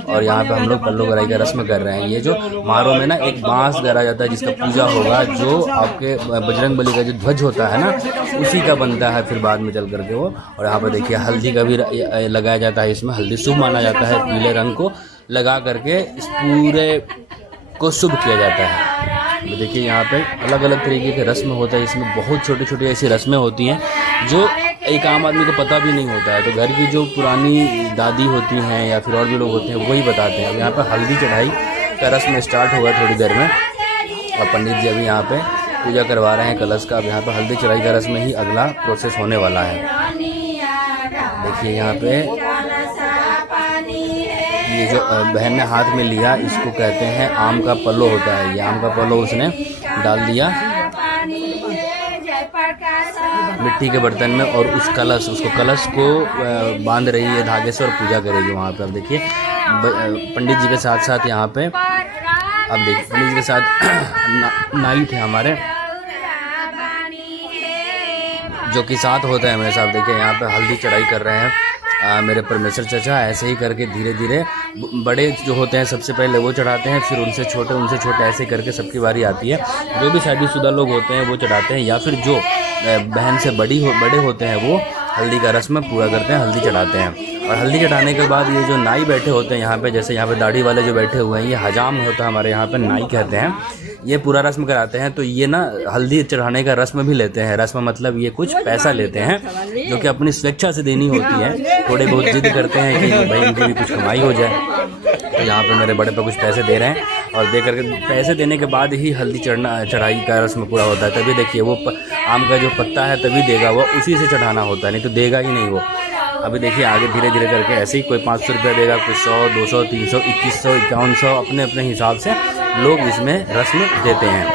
और यहाँ पे हम लोग पल्लो गराई का रस्म कर रहे हैं। ये जो मारों में ना एक बांस गरा जाता है जिसका पूजा होगा, जो आपके बजरंगबली का जो ध्वज होता है ना उसी का बनता है फिर बाद में चल करके वो। और यहाँ पे देखिए हल्दी का भी लगाया जाता है। इसमें हल्दी शुभ माना जाता है, पीले रंग को लगा करके इस पूरे को शुभ किया जाता है। तो देखिए यहाँ पे अलग अलग तरीके के रस्म होता है। इसमें बहुत छोटी छोटी ऐसी रस्में होती हैं जो एक आम आदमी को पता भी नहीं होता है। तो घर की जो पुरानी दादी होती हैं या फिर और भी लोग होते हैं वही बताते हैं। अब यहाँ पर हल्दी चढ़ाई का रस्म स्टार्ट होगा थोड़ी देर में और पंडित जी अभी यहाँ पे पूजा करवा रहे हैं कलश का। अब यहाँ पर हल्दी चढ़ाई का रस्म ही अगला प्रोसेस होने वाला है। देखिए यहाँ पे ये जो बहन ने हाथ में लिया इसको कहते हैं आम का पल्लो होता है। ये आम का पल्लो उसने डाल दिया मिट्टी के बर्तन में और उसको कलश को बांध रही है धागे से और पूजा करेगी वहाँ पे। अब देखिए पंडित जी के साथ साथ यहाँ पे अब देखिए पंडित जी के साथ नाई थे हमारे जो कि साथ होता है मेरे साथ। देखिए यहाँ पे हल्दी चढ़ाई कर रहे हैं मेरे परमेश्वर चाचा। ऐसे ही करके धीरे धीरे बड़े जो होते हैं सबसे पहले वो चढ़ाते हैं, फिर उनसे छोटे ऐसे करके सबकी बारी आती है। जो भी शादीशुदा लोग होते हैं वो चढ़ाते हैं या फिर जो बहन से बड़े होते हैं वो हल्दी का रस्म पूरा करते हैं, हल्दी चढ़ाते हैं। और हल्दी चढ़ाने के बाद ये जो नाई बैठे होते हैं यहाँ पे, जैसे यहाँ पे दाढ़ी वाले जो बैठे हुए हैं ये हजाम होता है हमारे यहाँ पे, नाई कहते हैं। ये पूरा रस्म कराते हैं। तो ये ना हल्दी चढ़ाने का रस्म भी लेते हैं। रस्म मतलब ये कुछ पैसा लेते हैं जो कि अपनी स्वेच्छा से देनी होती है। थोड़े बहुत जिद करते हैं कि भाई इनकी भी कुछ कमाई हो जाए। तो यहाँ पे मेरे बड़े पे कुछ पैसे दे रहे हैं और दे करके पैसे देने के बाद ही हल्दी चढ़ाई का रस्म पूरा होता है। तभी देखिए वो आम का जो पत्ता है तभी देगा, वो उसी से चढ़ाना होता है, नहीं तो देगा ही नहीं वो। अभी देखिए आगे धीरे धीरे करके ऐसे ही कोई 500 रुपया देगा, कोई 100, 200, 300, 2100, 5100 अपने अपने हिसाब से लोग इसमें रस्म देते हैं।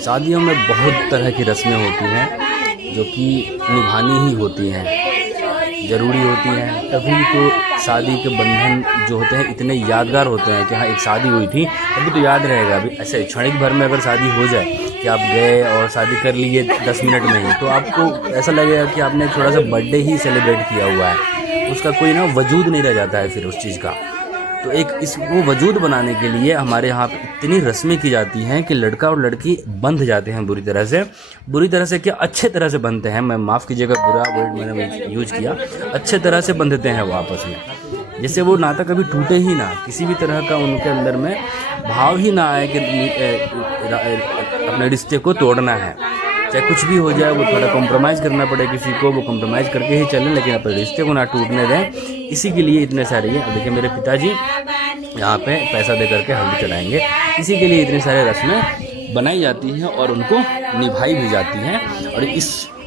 शादियों में बहुत तरह की रस्में होती हैं जो कि निभानी ही होती हैं, ज़रूरी होती हैं। तभी तो शादी के बंधन जो होते हैं इतने यादगार होते हैं कि हाँ एक शादी हुई थी तभी तो याद रहेगा। अभी ऐसे क्षणिक भर में अगर शादी हो जाए कि आप गए और शादी कर लिए 10 मिनट में ही, तो आपको ऐसा लगेगा कि आपने थोड़ा सा बर्थडे ही सेलिब्रेट किया हुआ है। उसका कोई ना वजूद नहीं रह जाता है फिर उस चीज़ का। तो एक वो वजूद बनाने के लिए हमारे यहाँ पे इतनी रस्में की जाती हैं कि लड़का और लड़की बंध जाते हैं बुरी तरह से क्या अच्छे तरह से बंधते हैं। मैं माफ़ कीजिएगा बुरा वर्ड मैंने यूज किया, अच्छे तरह से बंधते हैं वो आपस में, जिससे वो नाता कभी टूटे ही ना, किसी भी तरह का उनके अंदर में भाव ही ना आए कि अपने रिश्ते को तोड़ना है। चाहे कुछ भी हो जाए वो थोड़ा कॉम्प्रोमाइज़ करना पड़े किसी को, वो कॉम्प्रोमाइज़ करके ही चलें, लेकिन अपने रिश्ते को ना टूटने दें। इसी के लिए इतने सारे ये देखिए मेरे पिताजी यहाँ पे पैसा दे करके हल्दी चढ़ाएंगे। इसी के लिए इतनी सारे रस्में बनाई जाती हैं और उनको निभाई भी जाती हैं। और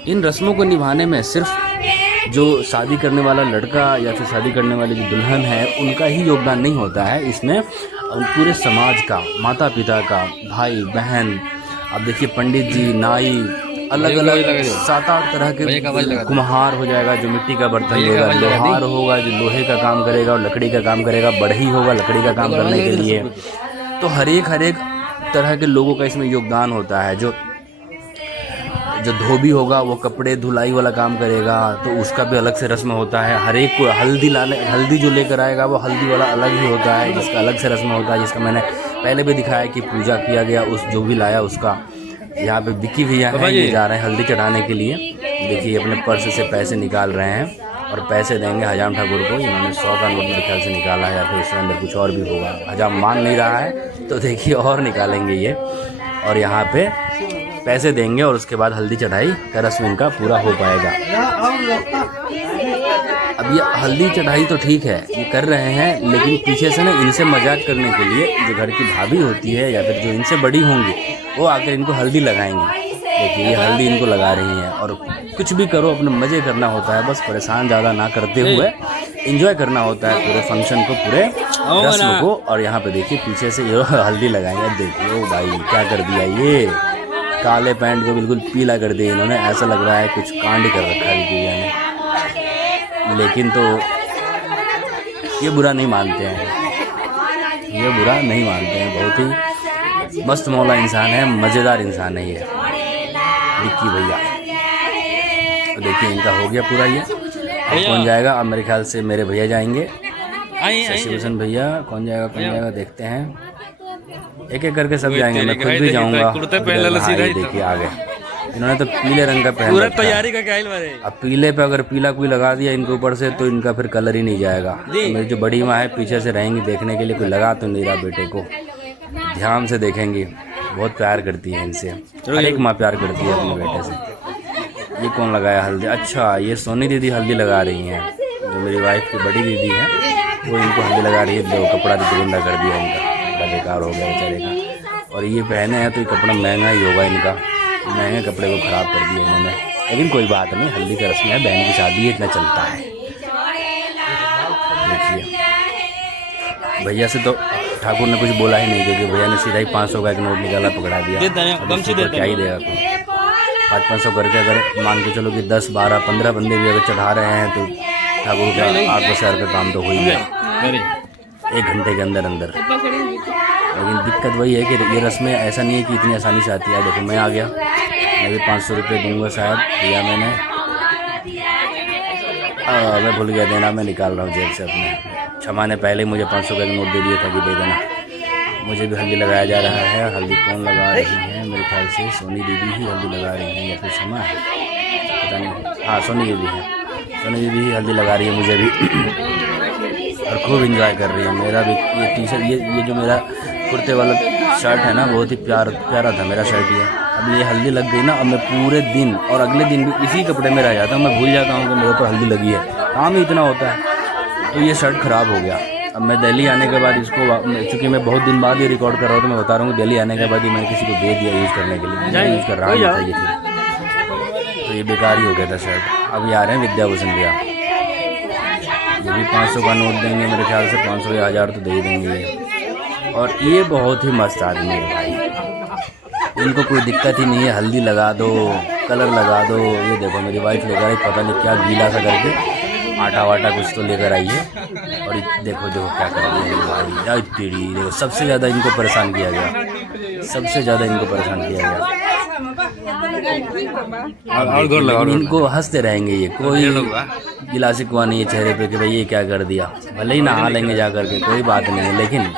इन रस्मों को निभाने में सिर्फ जो शादी करने वाला लड़का या फिर शादी करने वाली जो दुल्हन है उनका ही योगदान नहीं होता है इसमें, पूरे समाज का, माता पिता का, भाई बहन, अब देखिए पंडित जी, नाई, अलग अलग 7-8 तरह के कुम्हार हो जाएगा जो मिट्टी का बर्तन देगा, लोहार होगा जो लोहे का काम करेगा और लकड़ी का काम करेगा, बढ़ई होगा लकड़ी का काम करने के लिए। तो हर एक तरह के लोगों का इसमें योगदान होता है। जो धोबी होगा वो कपड़े धुलाई वाला काम करेगा तो उसका भी अलग से रस्म होता है। हर एक को हल्दी जो लेकर आएगा वो हल्दी वाला अलग ही होता है, जिसका अलग से रस्म होता है, जिसका मैंने पहले भी दिखाया कि पूजा किया गया उस जो भी लाया उसका। यहाँ पे विक्की भैया हैं, ये जा रहे हैं हल्दी चढ़ाने के लिए। देखिए अपने पर्स से पैसे निकाल रहे हैं और पैसे देंगे हजाम ठाकुर को। इन्होंने 100 का नोट मेरे ख्याल से निकाला है या फिर उसके अंदर कुछ और भी होगा, हजाम मान नहीं रहा है तो देखिए और निकालेंगे ये। और यहाँ पे पैसे देंगे और उसके बाद हल्दी चढ़ाई का रस्म इनका पूरा हो पाएगा। अब ये हल्दी चढ़ाई तो ठीक है ये कर रहे हैं, लेकिन पीछे से ना इनसे मजाक करने के लिए जो घर की भाभी होती है या फिर जो इनसे बड़ी होंगी वो आकर इनको हल्दी लगाएंगी। देखिए ये हल्दी इनको लगा रही हैं। और कुछ भी करो अपने मज़े करना होता है, बस परेशान ज़्यादा ना करते हुए एंजॉय करना होता है पूरे फंक्शन को, पूरे रस्म को। और यहाँ पे देखिए पीछे से ये हल्दी लगाएंगे। देखिए भाई क्या कर दिया, ये काले पैंट को बिल्कुल पीला कर दिया इन्होंने, ऐसा लग रहा है कुछ कांड कर रखा है की भैया ने, लेकिन तो ये बुरा नहीं मानते हैं, ये बुरा नहीं मानते हैं। बहुत ही मस्त मौला इंसान है, मज़ेदार इंसान है ये विक्की भैया। तो देखिए इनका हो गया पूरा। ये अब कौन जाएगा? अब मेरे ख्याल से मेरे भैया जाएंगे, शशि भूषण भैया। कौन जाएगा देखते हैं, एक एक करके सब जाएंगे। मैं खुद भी जाऊंगा। देखिए आ गए, इन्होंने तो पीले रंग का पहन रखा है। अब पीले पे अगर पीला कोई लगा दिया इनके ऊपर से तो इनका फिर कलर ही नहीं जाएगा। मेरी जो बड़ी माँ है पीछे से रहेंगी देखने के लिए, कोई लगा तो नहीं रहा बेटे को, ध्यान से देखेंगी। बहुत प्यार करती है इनसे, हर एक माँ प्यार करती है अपने बेटे से। ये कौन लगाया हल्दी? अच्छा ये सोनी दीदी हल्दी लगा रही हैं, जो मेरी वाइफ की बड़ी दीदी है वो इनको हल्दी लगा रही है। दो कपड़ा भी गंदा कर दिया इनका, बड़ा बेकार हो गया बेचारे का। और ये पहने हैं तो ये कपड़ा महंगा ही होगा इनका, महंगे कपड़े को ख़राब कर दिया इन्होंने। लेकिन कोई बात नहीं, हल्दी का रस्म है, बहन की शादी है, इतना चलता है। देखिए भैया से तो ठाकुर ने कुछ बोला ही नहीं, क्योंकि भैया ने सीधा ही 500 का एक नोट निकाला, पकड़ा दिया। क्या ही देगा कोई? 500 करके अगर मान के चलो कि 10, 12, 15 बंदे भी अगर चढ़ा रहे हैं तो ठाकुर का 8-10 हज़ार का काम तो हो ही गया 1 घंटे के अंदर अंदर। लेकिन दिक्कत वही है कि ये रस्में ऐसा नहीं है कि इतनी आसानी से आती है। देखो मैं आ गया, मैं भी 500 रुपये दूँगा शायद, दिया मैंने। मैं भूल गया देना, मैं निकाल रहा हूँ जेब से अपने। क्षमा ने पहले मुझे 500 का नोट दे दिया था कि दे देना। मुझे भी हल्दी लगाया जा रहा है। हल्दी कौन लगा रही है? मेरे ख्याल से सोनी दीदी ही हल्दी लगा रही हैं, या फिर क्षमा है, पता नहीं। हाँ सोनी दीदी है, सोनी दीदी ही हल्दी लगा रही है मुझे भी। और खूब इंजॉय कर रही है। मेरा भी ये टी-शर्ट, ये जो मेरा कुर्ते वाला शर्ट है ना, बहुत ही प्यारा था मेरा शर्ट ये। अब ये हल्दी लग गई ना, अब मैं पूरे दिन और अगले दिन भी इसी कपड़े में रह जाता हूँ। मैं भूल जाता हूँ कि मेरे को हल्दी लगी है, काम ही इतना होता है। तो ये शर्ट ख़राब हो गया। अब मैं दिल्ली आने के बाद इसको, चूँकि मैं बहुत दिन बाद ये रिकॉर्ड कर रहा हूँ तो मैं बता रहा हूँ, दिल्ली आने के बाद ही मैंने किसी को दे दिया यूज़ करने के लिए। मैं यूज़ कर रहा नहीं था ये, तो ये बेकार ही हो गया था शर्ट। अब ये आ रहे हैं विद्याभूषण भैया, ये भी 500 का नोट देंगे मेरे ख्याल से, 500 या 1000 तो दे ही देंगे ये। और ये बहुत ही मस्त आदमी है भाई, इनको कोई दिक्कत ही नहीं है। हल्दी लगा दो, कलर लगा दो। ये देखो मेरी वाइफ लेकर आई, पता नहीं क्या गीला सा करके, आटा वाटा कुछ तो लेकर आई है। और देखो क्या कर रही है भाई, यार पीढ़ी देखो। सबसे ज़्यादा इनको परेशान किया गया, सबसे ज़्यादा इनको परेशान किया गया। और इनको हंसते रहेंगे ये, कोई गिला शिकवा नहीं है चेहरे पे कि भाई ये क्या कर दिया। भले ही नहा लेंगे जा करके, कोई बात नहीं है, लेकिन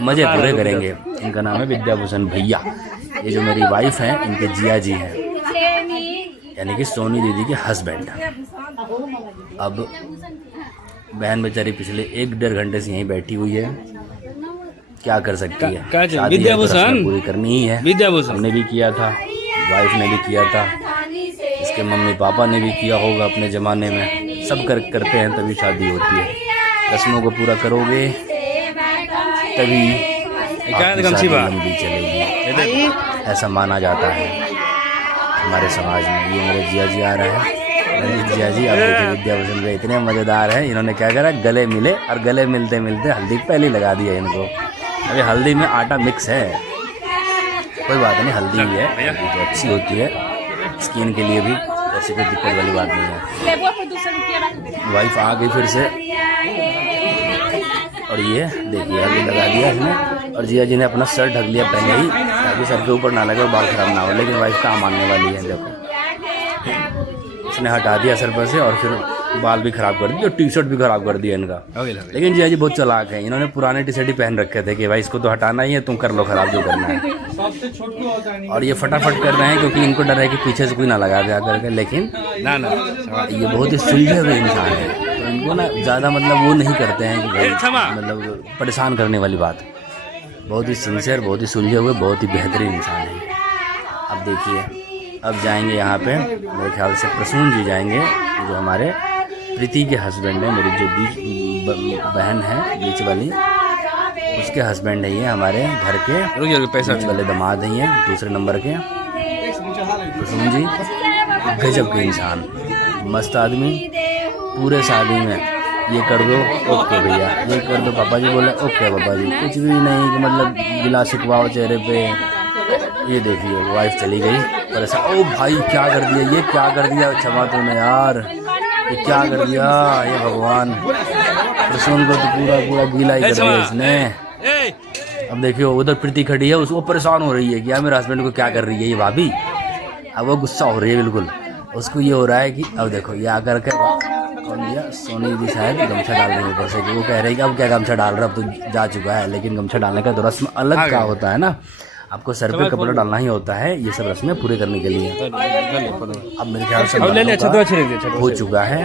मज़े पूरे करेंगे। इनका नाम है विद्याभूषण भैया। ये जो मेरी वाइफ हैं इनके जिया जी हैं, यानी कि सोनी दीदी के हस्बैंड। अब बहन बेचारी पिछले 1-1.5 घंटे से यहीं बैठी हुई है, क्या कर सकती है? विद्याभूषण पूरी करनी ही है। विद्याभूषण ने भी किया था, वाइफ ने भी किया था, इसके मम्मी पापा ने भी किया होगा अपने ज़माने में। सब करते हैं तभी शादी होती है। रस्मों को पूरा करोगे तभी शादी लंबी चलेगी, ऐसा माना जाता है हमारे समाज में। ये मेरे जिया जी आ रहे हैं, रंजीत जिया जी। अब देखिए विद्याभूषण भैया इतने मज़ेदार हैं, इन्होंने क्या करा, गले मिले और गले मिलते मिलते हल्दी पहले लगा दिया इनको। अभी हल्दी में आटा मिक्स है, कोई बात नहीं, हल्दी ही है, हल्दी तो अच्छी होती है स्किन के लिए भी, ऐसी कोई दिक्कत वाली बात नहीं है। वाइफ आ गई फिर से, और ये देखिए हल्दी लगा दिया इसने। और जिया जी ने अपना सर ढक लिया पहले ही, ताकि सर के ऊपर ना लगे और बाल खराब ना हो। लेकिन वाइफ कहाँ मानने वाली है, देखो इसने हटा दिया सर पर से, और फिर बाल भी ख़राब कर दिया और टी-शर्ट भी ख़राब कर दिया इनका। लेकिन जिया जी बहुत चालाक है, इन्होंने पुराने टी-शर्ट ही पहन रखे थे कि भाई इसको तो हटाना ही है, तुम कर लो ख़राब जो करना है। और ये फटाफट कर रहे हैं क्योंकि इनको डर है कि पीछे से कोई ना लगा जा करके। लेकिन ना ये बहुत ही सुलझे हुए इंसान है, तो इनको ना ज़्यादा मतलब वो नहीं करते हैं कि भाई मतलब परेशान करने वाली बात। बहुत ही सिंसियर, बहुत ही सुलझे हुए, बहुत ही बेहतरीन इंसान है। अब देखिए अब जाएंगे यहाँ पे, मेरे ख्याल से प्रसून जी जाएंगे, जो हमारे प्रीति के हस्बैंड है, मेरी जो बीच बहन है बीच वाली, उसके हस्बैंड है ये, हमारे घर के पैसा वाले दामाद हैं ये, दूसरे नंबर के प्रसून जी। गजब के इंसान, मस्त आदमी। पूरे शादी में ये कर दो ओके भैया, ये कर दो पापा जी बोले ओके पापा जी, कुछ भी नहीं कि मतलब गिला शिकवाओ चेहरे पे। ये देखिए वाइफ चली गई परेशान, ओ भाई क्या कर दिया, ये क्या कर दिया, क्षमा तूने यार। ये क्या कर दिया ये भगवान, प्रसून को तो पूरा पूरा गीला ही कर दिया इसने। अब देखियो उधर प्रीति खड़ी है, उसको परेशान हो रही है कि यार मेरे हस्बैंड को क्या कर रही है ये भाभी। अब वो गुस्सा हो रही है बिल्कुल, उसको ये हो रहा है कि अब देखो ये आकर के कौन दिया, सोनी दी शायद गमछा डाल रही है ऊपर से, कि वो कह रही है कि अब क्या गमछा डाल रहा, अब तो जा चुका है। लेकिन गमछा डालने का तो रस्म अलग का होता है ना, आपको सर पे कपड़ा डालना ही होता है ये सब रस्में पूरे करने के लिए। अब मेरे ख्याल से हो चुका है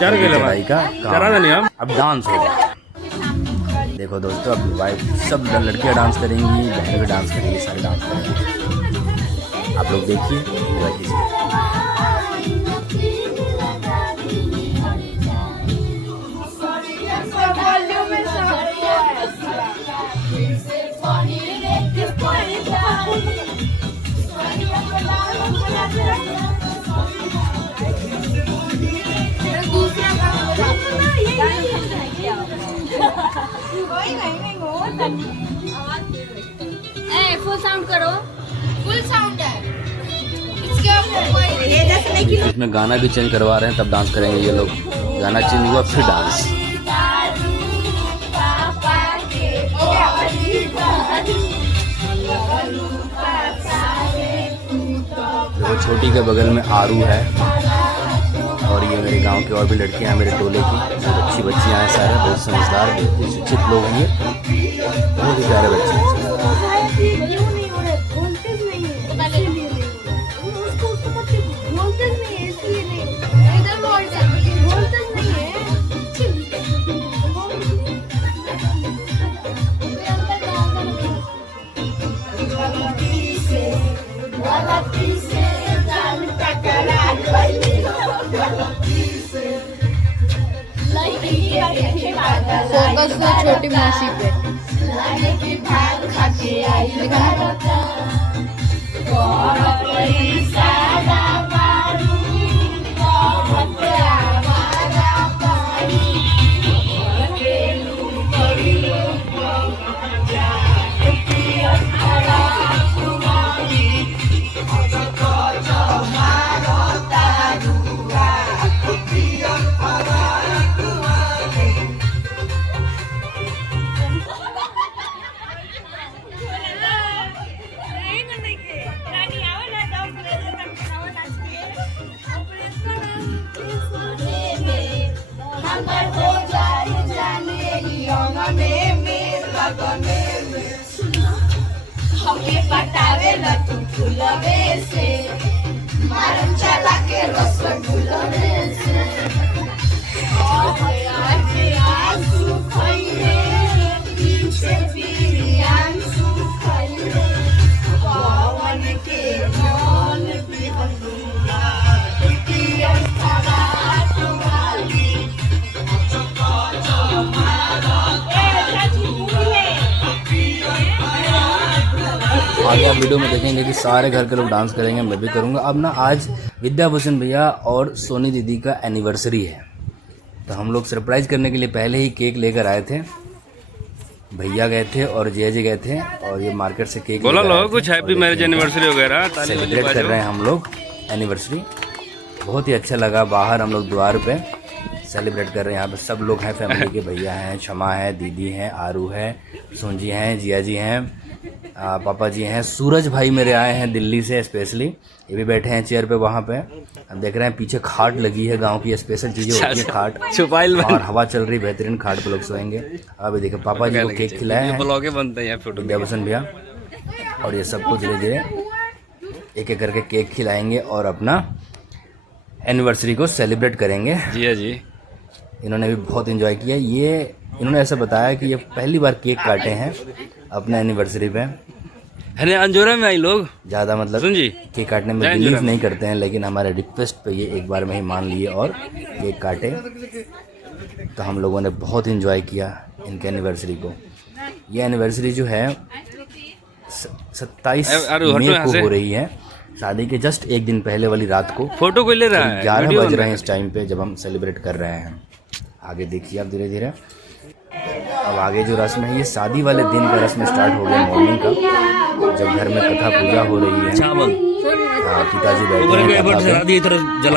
चढ़ाई का काम, अब डांस होगा। देखो दोस्तों अब वाइफ सब लड़कियां डांस करेंगी, बहनें भी डांस करेंगी, सारे डांस करेंगे। आप लोग देखिए, एंजॉय कीजिए। फुल साउंड करो, फुल साउंड है इसमें गाना भी चेंज करवा रहे हैं, तब डांस करेंगे ये लोग। गाना चेंज हुआ फिर डांस। देखो छोटी के बगल में आरू है, और ये मेरे गांव के और भी लड़कियां हैं मेरे टोले की, बहुत अच्छी बच्चियां हैं, सारे बहुत समझदार, बहुत शिक्षित लोग हैं, बहुत ही प्यारे बच्चे हैं। फोकस तो छोटी मौसी पे हमें पटावे ला तू फुलवे से, मारम चला के रसगुल्लवे से, आंसू खइले पीछे आंसू खइले, पवन के मन बिहनुआ पिया खरा तुम्हारी आगे आप वीडियो में देखेंगे कि सारे घर के लोग डांस करेंगे, मैं भी करूँगा। अब ना आज विद्याभूषण भैया और सोनी दीदी का एनिवर्सरी है, तो हम लोग सरप्राइज़ करने के लिए पहले ही केक लेकर आए थे। भैया गए थे और जय जी गए थे, और ये मार्केट से केक बोला लो कुछ हैप्पी मैरिज एनिवर्सरी वगैरह सेलिब्रेट कर रहे हैं हम लोग एनिवर्सरी। बहुत ही अच्छा लगा, बाहर हम लोग द्वार पे सेलिब्रेट कर रहे हैं। यहाँ पे सब लोग हैं, फैमिली के भैया हैं, क्षमा है, दीदी हैं, आरू है, सोनजी हैं, जिया जी हैं, पापा जी हैं, सूरज भाई मेरे आए हैं दिल्ली से स्पेशली, ये भी बैठे हैं चेयर पे वहाँ पे। हम देख रहे हैं पीछे खाट लगी है, गांव की स्पेशल चीज़ें होती है खाट, और हवा चल रही बेहतरीन, खाट पे लोग सोएंगे। अभी देखो पापा जी को केक खिलाए हैं विद्याभूषण भैया, और ये सबको धीरे धीरे एक एक करके केक खिलाएंगे और अपना एनिवर्सरी को सेलिब्रेट करेंगे। जी जी, इन्होंने भी बहुत एंजॉय किया। ये इन्होंने ऐसा बताया कि ये पहली बार केक काटे हैं अपने एनिवर्सरी पे। अरे अंजोरा में आई लोग ज़्यादा मतलब केक काटने में बिलीव नहीं करते हैं, लेकिन हमारे रिक्वेस्ट पे ये एक बार में ही मान लिए और केक काटे। तो हम लोगों ने बहुत एंजॉय किया इनके एनिवर्सरी को। ये एनिवर्सरी जो है 27 मई को हो रही है, शादी के जस्ट एक दिन पहले वाली रात को। फोटो कोई ले रहा है, 11 बज रहे हैं इस टाइम पे जब हम सेलिब्रेट कर रहे हैं। आगे देखिए आप धीरे धीरे। अब आगे जो रस्म है ये शादी वाले दिन का रस्म स्टार्ट हो गया मॉर्निंग का, जब घर में कथा पूजा हो रही है। चावल पिताजी बैठे हैं कथा पे।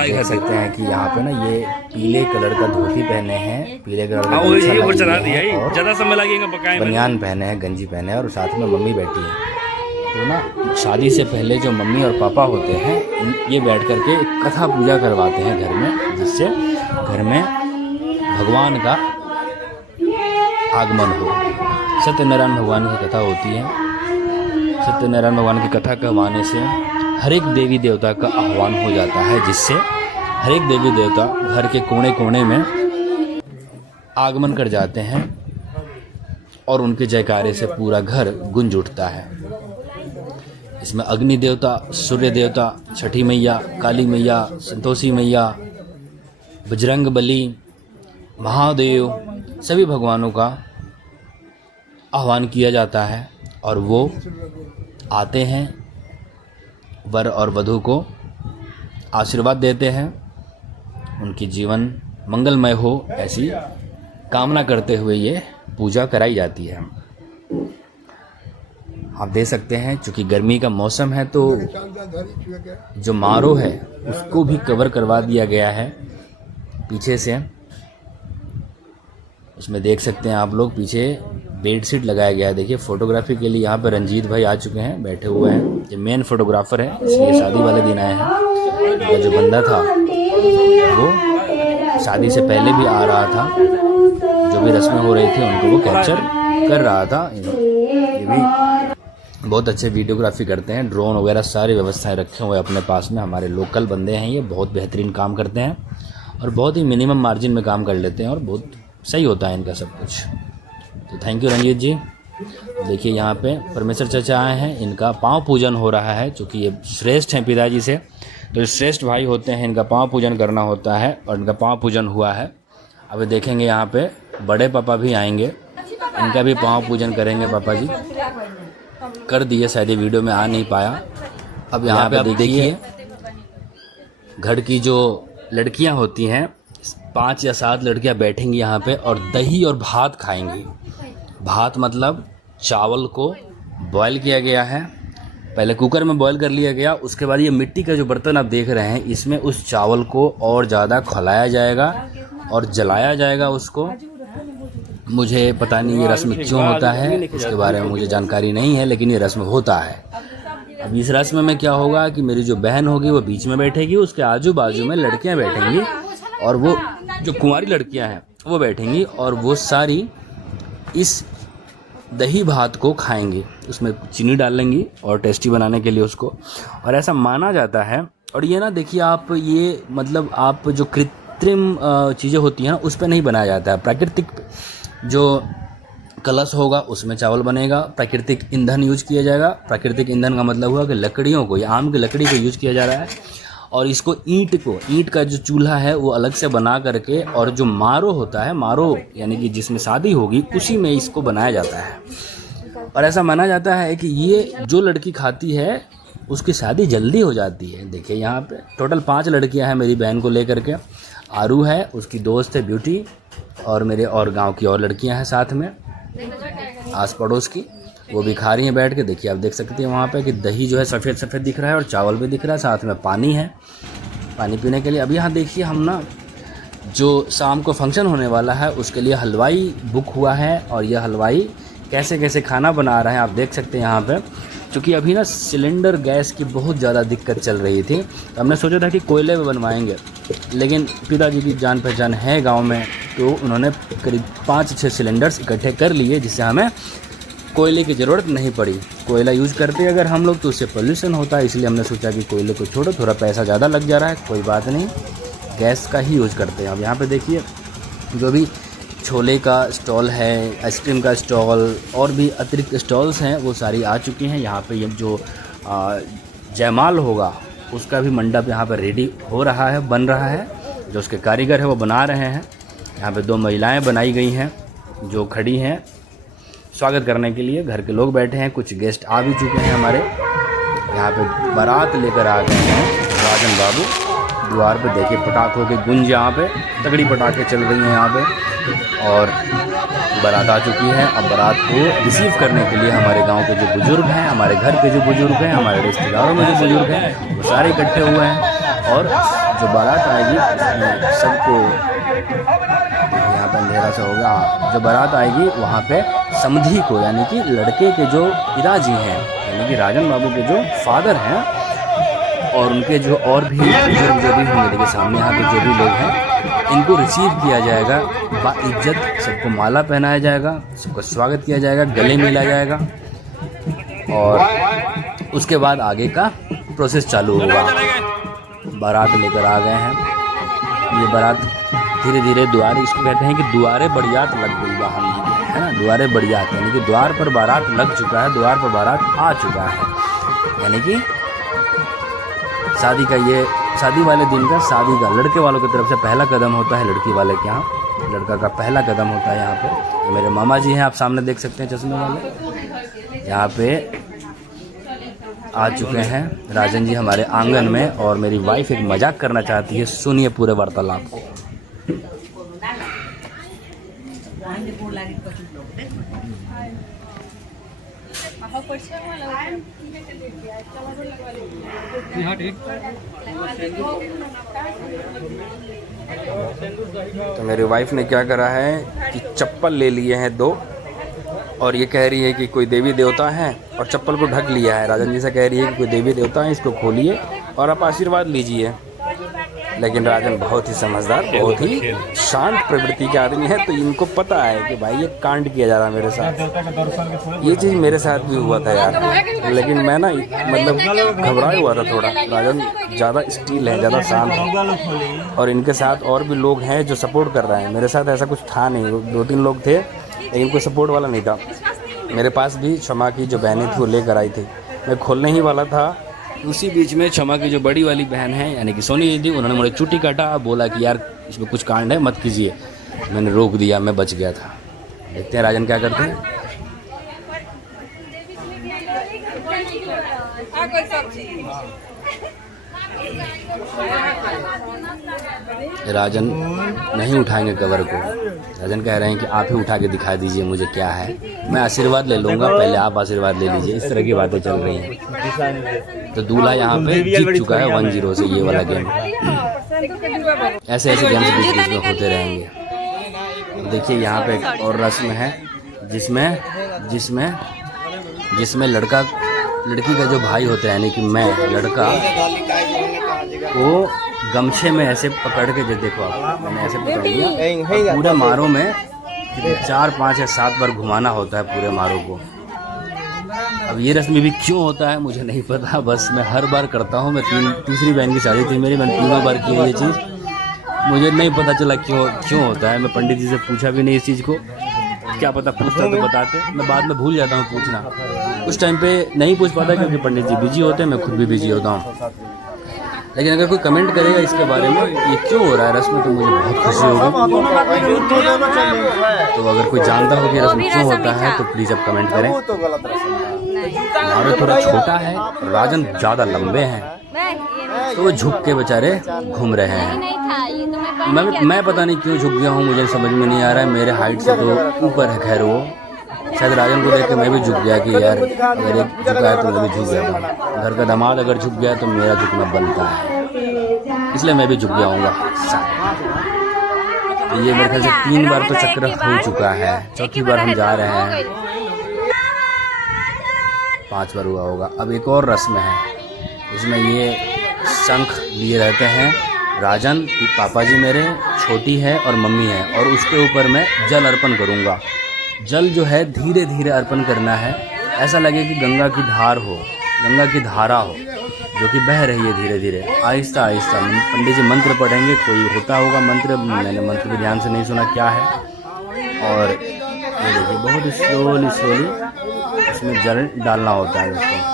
देख सकते हैं कि यहाँ पे ना ये पीले कलर का धोती पहने हैं, पीले कलर का गमछा लगाए हैं और ज्यादा समय लगेगा पकाए में। बनियान पहने हैं, गंजी पहने हैं और साथ में मम्मी बैठी है। तो ना शादी से पहले जो मम्मी और पापा होते हैं ये बैठ करके कथा पूजा करवाते हैं घर में, जिससे घर में भगवान का आगमन हो। सत्यनारायण भगवान की कथा होती है। सत्यनारायण भगवान की कथा करवाने से हर एक देवी देवता का आह्वान हो जाता है, जिससे हर एक देवी देवता घर के कोने कोने में आगमन कर जाते हैं और उनके जयकारे से पूरा घर गूंज उठता है। इसमें अग्नि देवता, सूर्य देवता, छठी मैया, काली मैया, संतोषी मैया, बजरंग बली, महादेव, सभी भगवानों का आह्वान किया जाता है और वो आते हैं, वर और वधू को आशीर्वाद देते हैं, उनकी जीवन मंगलमय हो ऐसी कामना करते हुए ये पूजा कराई जाती है। आप देख सकते हैं चूँकि गर्मी का मौसम है तो जो मारो है उसको भी कवर करवा दिया गया है पीछे से। उसमें देख सकते हैं आप लोग पीछे बेडशीट लगाया गया है। देखिए फोटोग्राफी के लिए यहाँ पर रंजीत भाई आ चुके हैं, बैठे हुए हैं। ये मेन फोटोग्राफर है, इसलिए शादी वाले दिन आए हैं। इनका जो बंदा था वो शादी से पहले भी आ रहा था, जो भी रस्में हो रही थी उनको वो कैप्चर कर रहा था। ये भी बहुत अच्छे वीडियोग्राफी करते हैं, ड्रोन वगैरह सारी व्यवस्थाएं रखे हुए अपने पास में। हमारे लोकल बंदे हैं, ये बहुत बेहतरीन काम करते हैं और बहुत ही मिनिमम मार्जिन में काम कर लेते हैं और बहुत सही होता है इनका सब कुछ। तो थैंक यू रंजीत जी। देखिए यहाँ पे परमेश्वर चाचा आए हैं, इनका पाँव पूजन हो रहा है। चूँकि ये श्रेष्ठ हैं पिताजी से, तो श्रेष्ठ भाई होते हैं, इनका पाँव पूजन करना होता है और इनका पाँव पूजन हुआ है। अभी देखेंगे यहाँ पे बड़े पापा भी आएंगे, इनका भी पाँव पूजन करेंगे। पापा जी कर दिए, शायद ये वीडियो में आ नहीं पाया। अब यहाँ पे आप देखिए घर की जो लड़कियाँ होती हैं, 5 या 7 लड़कियाँ बैठेंगी यहाँ पे और दही और भात खाएंगी। भात मतलब चावल को बॉयल किया गया है, पहले कुकर में बॉयल कर लिया गया, उसके बाद ये मिट्टी का जो बर्तन आप देख रहे हैं इसमें उस चावल को और ज़्यादा खौलाया जाएगा और जलाया जाएगा उसको। मुझे पता नहीं ये रस्म क्यों होता है, इसके बारे में मुझे जानकारी नहीं है, लेकिन ये रस्म होता है। अब इस रस्म में क्या होगा कि मेरी जो बहन होगी वो बीच में बैठेगी, उसके आजू बाजू में लड़कियां बैठेंगी और वो जो कुंवारी लड़कियां हैं वो बैठेंगी और वो सारी इस दही भात को खाएंगी। उसमें चीनी डालेंगी और टेस्टी बनाने के लिए उसको, और ऐसा माना जाता है। और ये ना देखिए आप, ये मतलब आप जो कृत्रिम चीज़ें होती हैं ना उस पर नहीं बनाया जाता है। प्राकृतिक जो कलश होगा उसमें चावल बनेगा, प्राकृतिक ईंधन यूज किया जाएगा। प्राकृतिक ईंधन का मतलब हुआ कि लकड़ियों को या आम की लकड़ी को यूज किया जा रहा है और इसको ईंट का जो चूल्हा है वो अलग से बना करके, और जो मारो होता है, मारो यानी कि जिसमें शादी होगी उसी में इसको बनाया जाता है। और ऐसा माना जाता है कि ये जो लड़की खाती है उसकी शादी जल्दी हो जाती है। देखिए यहाँ पे टोटल 5 लड़कियाँ हैं मेरी बहन को लेकर के। आरू है, उसकी दोस्त है ब्यूटी, और मेरे और गांव की और लड़कियां हैं साथ में आस पड़ोस की, वो भी खा रही हैं बैठ के। देखिए आप देख सकते हैं वहाँ पे कि दही जो है सफ़ेद सफ़ेद दिख रहा है और चावल भी दिख रहा है, साथ में पानी है पानी पीने के लिए। अब यहाँ देखिए हम ना जो शाम को फंक्शन होने वाला है उसके लिए हलवाई बुक हुआ है और यह हलवाई कैसे कैसे खाना बना रहे हैं आप देख सकते हैं यहाँ पे। क्योंकि अभी ना सिलेंडर गैस की बहुत ज़्यादा दिक्कत चल रही थी, तो हमने सोचा था कि कोयले में बनवाएंगे, लेकिन पिताजी की जान पहचान है गांव में, तो उन्होंने करीब 5-6 सिलेंडर्स इकट्ठे कर लिए, जिससे हमें कोयले की ज़रूरत नहीं पड़ी। कोयला यूज़ करते अगर हम लोग तो उससे पोल्यूशन होता है, इसलिए हमने सोचा कि कोयले को छोड़ो, थोड़ा पैसा ज़्यादा लग जा रहा है, कोई बात नहीं, गैस का ही यूज़ करते हैं। अब यहाँ पर देखिए जो भी छोले का स्टॉल है, आइसक्रीम का स्टॉल और भी अतिरिक्त स्टॉल्स हैं वो सारी आ चुकी हैं। यहाँ पे ये जो जयमाल होगा उसका भी मंडप यहाँ पर रेडी हो रहा है, बन रहा है। जो उसके कारीगर है वो बना रहे हैं। यहाँ पे 2 महिलाएं बनाई गई हैं जो खड़ी हैं स्वागत करने के लिए। घर के लोग बैठे हैं, कुछ गेस्ट आ भी चुके हैं हमारे। यहाँ पे बारात लेकर आ गए हैं राजन बाबू। द्वार पे देखिए पटाखों के गुंज, यहाँ पे तगड़ी पटाखे चल रही हैं यहाँ पे, और बारात आ चुकी है। अब बारात को रिसीव करने के लिए हमारे गांव के जो बुज़ुर्ग हैं, हमारे घर के जो बुज़ुर्ग हैं, हमारे रिश्तेदारों में जो बुज़ुर्ग हैं, वो सारे इकट्ठे हुए हैं। और जो बारात आएगी उसमें सबको, यहाँ पर अंधेरा सा होगा, हाँ, जो बारात आएगी वहाँ पे समधी को, यानी कि लड़के के जो पिताजी हैं, यानी कि राजन बाबू के जो फादर हैं, और उनके जो और भी बुजुर्ग जो भी होंगे, देखिए सामने यहाँ पे जो भी लोग हैं, इनको रिसीव किया जाएगा बाइज्जत, सबको माला पहनाया जाएगा, सबका स्वागत किया जाएगा, गले मिला जाएगा, और उसके बाद आगे का प्रोसेस चालू होगा। बारात लेकर आ गए हैं। ये बारात धीरे धीरे द्वार, इसको कहते हैं कि द्वारे बरियात लग गई वाहन, है ना, द्वारे बरियात, यानी कि द्वार पर बारात लग चुका है, द्वार पर बारात आ चुका है। यानी कि शादी का, ये शादी वाले दिन का, शादी का लड़के वालों की तरफ से पहला कदम होता है, लड़की वाले के यहाँ लड़का का पहला कदम होता है। यहाँ पे मेरे मामा जी हैं, आप सामने देख सकते हैं चश्मे वाले, यहाँ पे आ चुके हैं राजन जी हमारे आंगन में। और मेरी वाइफ एक मजाक करना चाहती है, सुनिए पूरे वार्तालाप को। तो मेरी वाइफ ने क्या करा है कि चप्पल ले लिए हैं 2, और ये कह रही है कि कोई देवी देवता है, और चप्पल को ढक लिया है। राजन जी से कह रही है कि कोई देवी देवता है, इसको खोलिए और आप आशीर्वाद लीजिए। लेकिन राजन बहुत ही समझदार, बहुत ही शांत प्रवृत्ति के आदमी है, तो इनको पता है कि भाई ये कांड किया जा रहा है मेरे साथ। ये चीज़ मेरे साथ भी हुआ था यार, लेकिन मैं ना मतलब घबराया हुआ था थोड़ा। राजन ज़्यादा स्टील है, ज़्यादा शांत है, और इनके साथ और भी लोग हैं जो सपोर्ट कर रहे हैं। मेरे साथ ऐसा कुछ था नहीं, 2-3 लोग थे, लेकिन कोई सपोर्ट वाला नहीं था। मेरे पास भी क्षमा की जो बहनें थी वो लेकर आई थी, मैं खोलने ही वाला था। उसी बीच में क्षमा की जो बड़ी वाली बहन है, यानी कि सोनी दीदी, उन्होंने मुझे चुटी काटा, बोला कि यार इसमें कुछ कांड है, मत कीजिए। मैंने रोक दिया, मैं बच गया था। देखते हैं राजन क्या करते हैं। राजन नहीं उठाएंगे कवर को। राजन कह रहे हैं कि आप ही उठा के दिखा दीजिए मुझे क्या है, मैं आशीर्वाद ले लूँगा, पहले आप आशीर्वाद ले लीजिए। इस तरह की बातें चल रही हैं। तो दूल्हा यहाँ पे जीत चुका है 1-0 से ये वाला गेम। ऐसे ऐसे गेम्स बीच बीच में होते रहेंगे। देखिए यहाँ पे एक और रस्म है जिसमें लड़की का जो भाई होता है, यानी कि मैं, लड़का को गमछे में ऐसे पकड़ के, जो देखो आप, मैंने ऐसे पकड़ लिया, पूरे मारों में 4, 5 या 7 बार घुमाना होता है पूरे मारों को। अब ये रस्म भी क्यों होता है मुझे नहीं पता, बस मैं हर बार करता हूँ। मैं तीसरी बहन की शादी थी मेरी, मैंने 3 बार की ये चीज़, मुझे नहीं पता चला क्यों होता है। मैं पंडित जी से पूछा भी नहीं इस चीज़ को, क्या पता पूछता तो बताते, मैं बाद में भूल जाता हूँ पूछना। उस टाइम पे नहीं पूछ पाता क्योंकि पंडित जी बिजी होते हैं, मैं खुद भी बिजी होता हूँ। लेकिन अगर कोई कमेंट करेगा इसके बारे में, ये क्यों हो रहा है रस्म, तो मुझे बहुत खुशी होगी। तो अगर कोई जानता हो कि रस्म क्यों होता है तो प्लीज़ आप कमेंट करें। मारो थोड़ा छोटा है, राजन ज़्यादा लंबे हैं, तो वो झुक के बेचारे घूम रहे हैं। मैं पता नहीं क्यों झुक गया हूँ, मुझे समझ में नहीं आ रहा है। मेरे हाइट से तो ऊपर है, खैर वो शायद राजन को देख के मैं भी झुक गया कि यार अगर एक झुका है तो मैं भी झुक गया था। घर का दामाद अगर झुक गया तो मेरा झुकना बनता है, इसलिए मैं भी झुक गया हूँगा। तो ये मेरे ख्याल से 3 बार तो चक्र हो चुका है, 4थी बार हम जा रहे हैं, 5 बार हुआ होगा। अब एक और रस्म है, इसमें ये शंख लिए रहते हैं राजन, पापा जी मेरे, छोटी है और मम्मी है, और उसके ऊपर मैं जल अर्पण करूँगा। जल जो है धीरे धीरे अर्पण करना है, ऐसा लगे कि गंगा की धार हो, गंगा की धारा हो जो कि बह रही है धीरे धीरे, आहिस्ता आहिस्ता। पंडित जी मंत्र पढ़ेंगे, कोई होता होगा मंत्र, मैंने मंत्र भी ध्यान से नहीं सुना क्या है। और ये देखिए बहुत स्लोली इसमें जल डालना होता है उसको।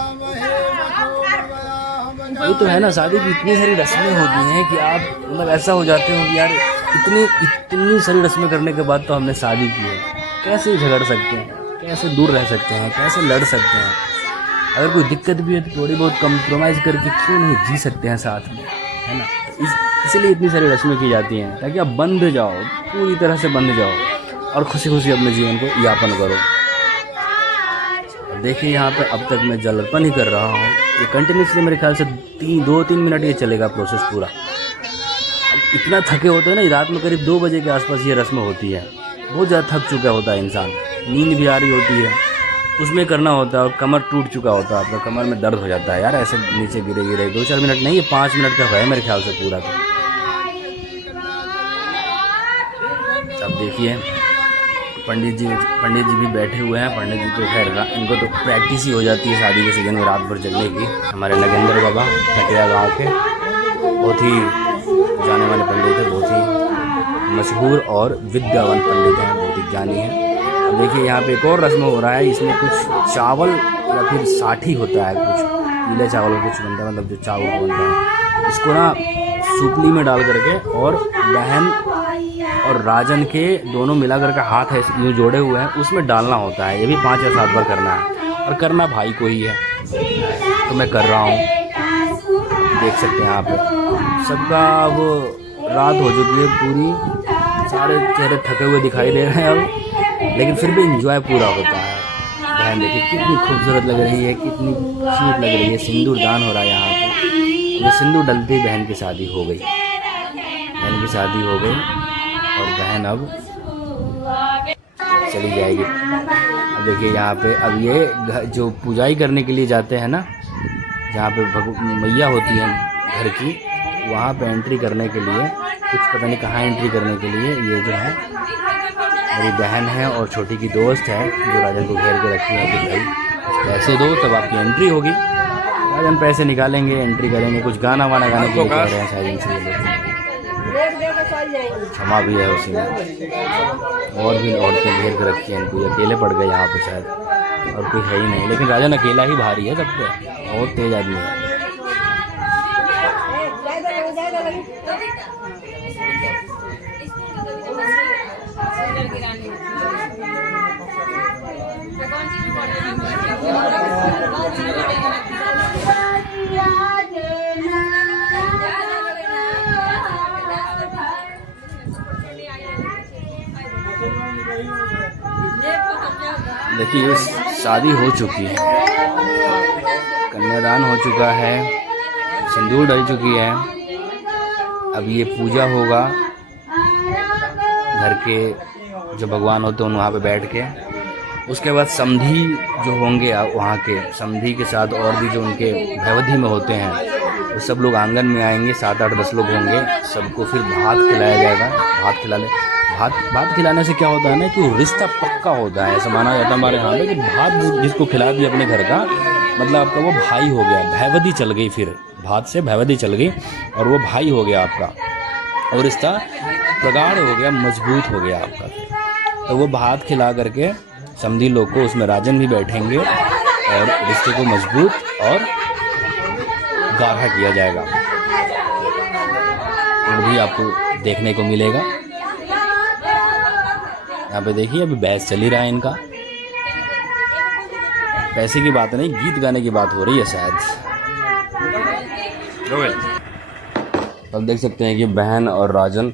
ये तो है ना, शादी की इतनी सारी रस्में होती हैं कि आप मतलब ऐसा हो जाते हो यार, इतनी सारी रस्में करने के बाद तो हमने शादी की है, कैसे झगड़ सकते हैं, कैसे दूर रह सकते हैं, कैसे लड़ सकते हैं। अगर कोई दिक्कत भी है तो थोड़ी बहुत कंप्रोमाइज़ करके क्यों नहीं जी सकते हैं साथ में, है ना। इसलिए इतनी सारी रस्में की जाती हैं ताकि आप बंध जाओ, पूरी तरह से बंध जाओ। और खुशी खुशी अपने जीवन को यापन करो। देखिए यहाँ पे अब तक मैं जल अर्पण ही कर रहा हूँ। ये कंटिन्यूसली मेरे ख्याल से 2-3 मिनट ये चलेगा प्रोसेस पूरा। अब इतना थके होते हैं ना, रात में करीब 2 बजे के आसपास ये रस्म होती है। बहुत ज़्यादा थक चुका होता है इंसान, नींद भी आ रही होती है, उसमें करना होता है और कमर टूट चुका होता है, आपका कमर में दर्द हो जाता है यार ऐसे नीचे गिरे गिरे। 2-4 मिनट नहीं, ये 5 मिनट का है मेरे ख्याल से पूरा। तो अब देखिए पंडित जी भी बैठे हुए हैं। पंडित जी तो खैर इनको तो प्रैक्टिस ही हो जाती है शादी के सीजन में रात भर जगने की। हमारे नगेंद्र बाबा कटिया गांव के बहुत ही जाने वाले पंडित हैं, बहुत ही मशहूर और विद्यावान पंडित हैं, बहुत ही ज्ञानी हैं। अब देखिए यहाँ पे एक और रस्म हो रहा है, इसमें कुछ चावल या फिर साठी होता है, कुछ पीले चावल कुछ बनता है, मतलब जो चावल बनता है इसको ना सूपली में डाल करके और बहन और राजन के दोनों मिला करके हाथ है यूँ जोड़े हुए हैं, उसमें डालना होता है। ये भी 5 या 7 बार करना है और करना भाई को ही है। तो मैं कर रहा हूँ, देख सकते हैं आप सबका। अब रात हो चुकी है पूरी, सारे चेहरे थके हुए दिखाई दे रहे हैं अब, लेकिन फिर भी एंजॉय पूरा होता है। बहन देखिए कितनी खूबसूरत लग रही है, कितनी क्यूट लग रही है। सिंदूर दान हो रहा है यहाँ पे। ये सिंदूर डलते ही बहन की शादी हो गई, बहन की शादी हो गई और बहन अब चली जाएगी। अब देखिए यहाँ पे अब ये जो पूजाई करने के लिए जाते हैं ना, जहाँ पे मैया होती है घर की, वहाँ पे एंट्री करने के लिए, कुछ पता नहीं कहाँ एंट्री करने के लिए, ये जो है मेरी बहन है और छोटी की दोस्त है जो राजन को घेर के रखी है कि भाई कुछ पैसे दो तब आपकी एंट्री होगी। राजन पैसे निकालेंगे, एंट्री करेंगे। कुछ गाना वाना गाने के लिए कह रहे हैं शायद इनसे, क्षमा भी है उसी में। और भी औरतें घेर कर रखी हैं इनको, अकेले पड़ गए यहाँ पे शायद, और कोई है ही नहीं। लेकिन राजन अकेला ही भारी है सब पे, बहुत तेज आदमी है। देखिए शादी हो चुकी है, कन्यादान हो चुका है, सिंदूर डल चुकी है। अब ये पूजा होगा, घर के जो भगवान होते हैं वहाँ पे बैठ के। उसके बाद समधी जो होंगे वहाँ के, समधी के साथ और भी जो उनके भैवधी में होते हैं, वो सब लोग आंगन में आएंगे। 7-8-10 लोग होंगे, सबको फिर भात खिलाया जाएगा। भात खिलाने से क्या होता है ना कि रिश्ता पक्का होता है। ऐसा माना जाता है हमारे यहाँ पे कि भात जिसको खिला दिया अपने घर का, मतलब आपका वो भाई हो गया, भैवधी चल गई। फिर भात से भैवधी चल गई और वो भाई हो गया आपका, और रिश्ता प्रगाढ़ हो गया, मजबूत हो गया आपका। तो वो भात खिला करके समधी लोग को, उसमें राजन भी बैठेंगे और रिश्ते को मजबूत और गाढ़ा किया जाएगा। और भी आपको देखने को मिलेगा। यहाँ पे देखिए अभी बहस चल ही रहा है इनका, पैसे की बात नहीं, गीत गाने की बात हो रही है शायद। अब देख सकते हैं कि बहन और राजन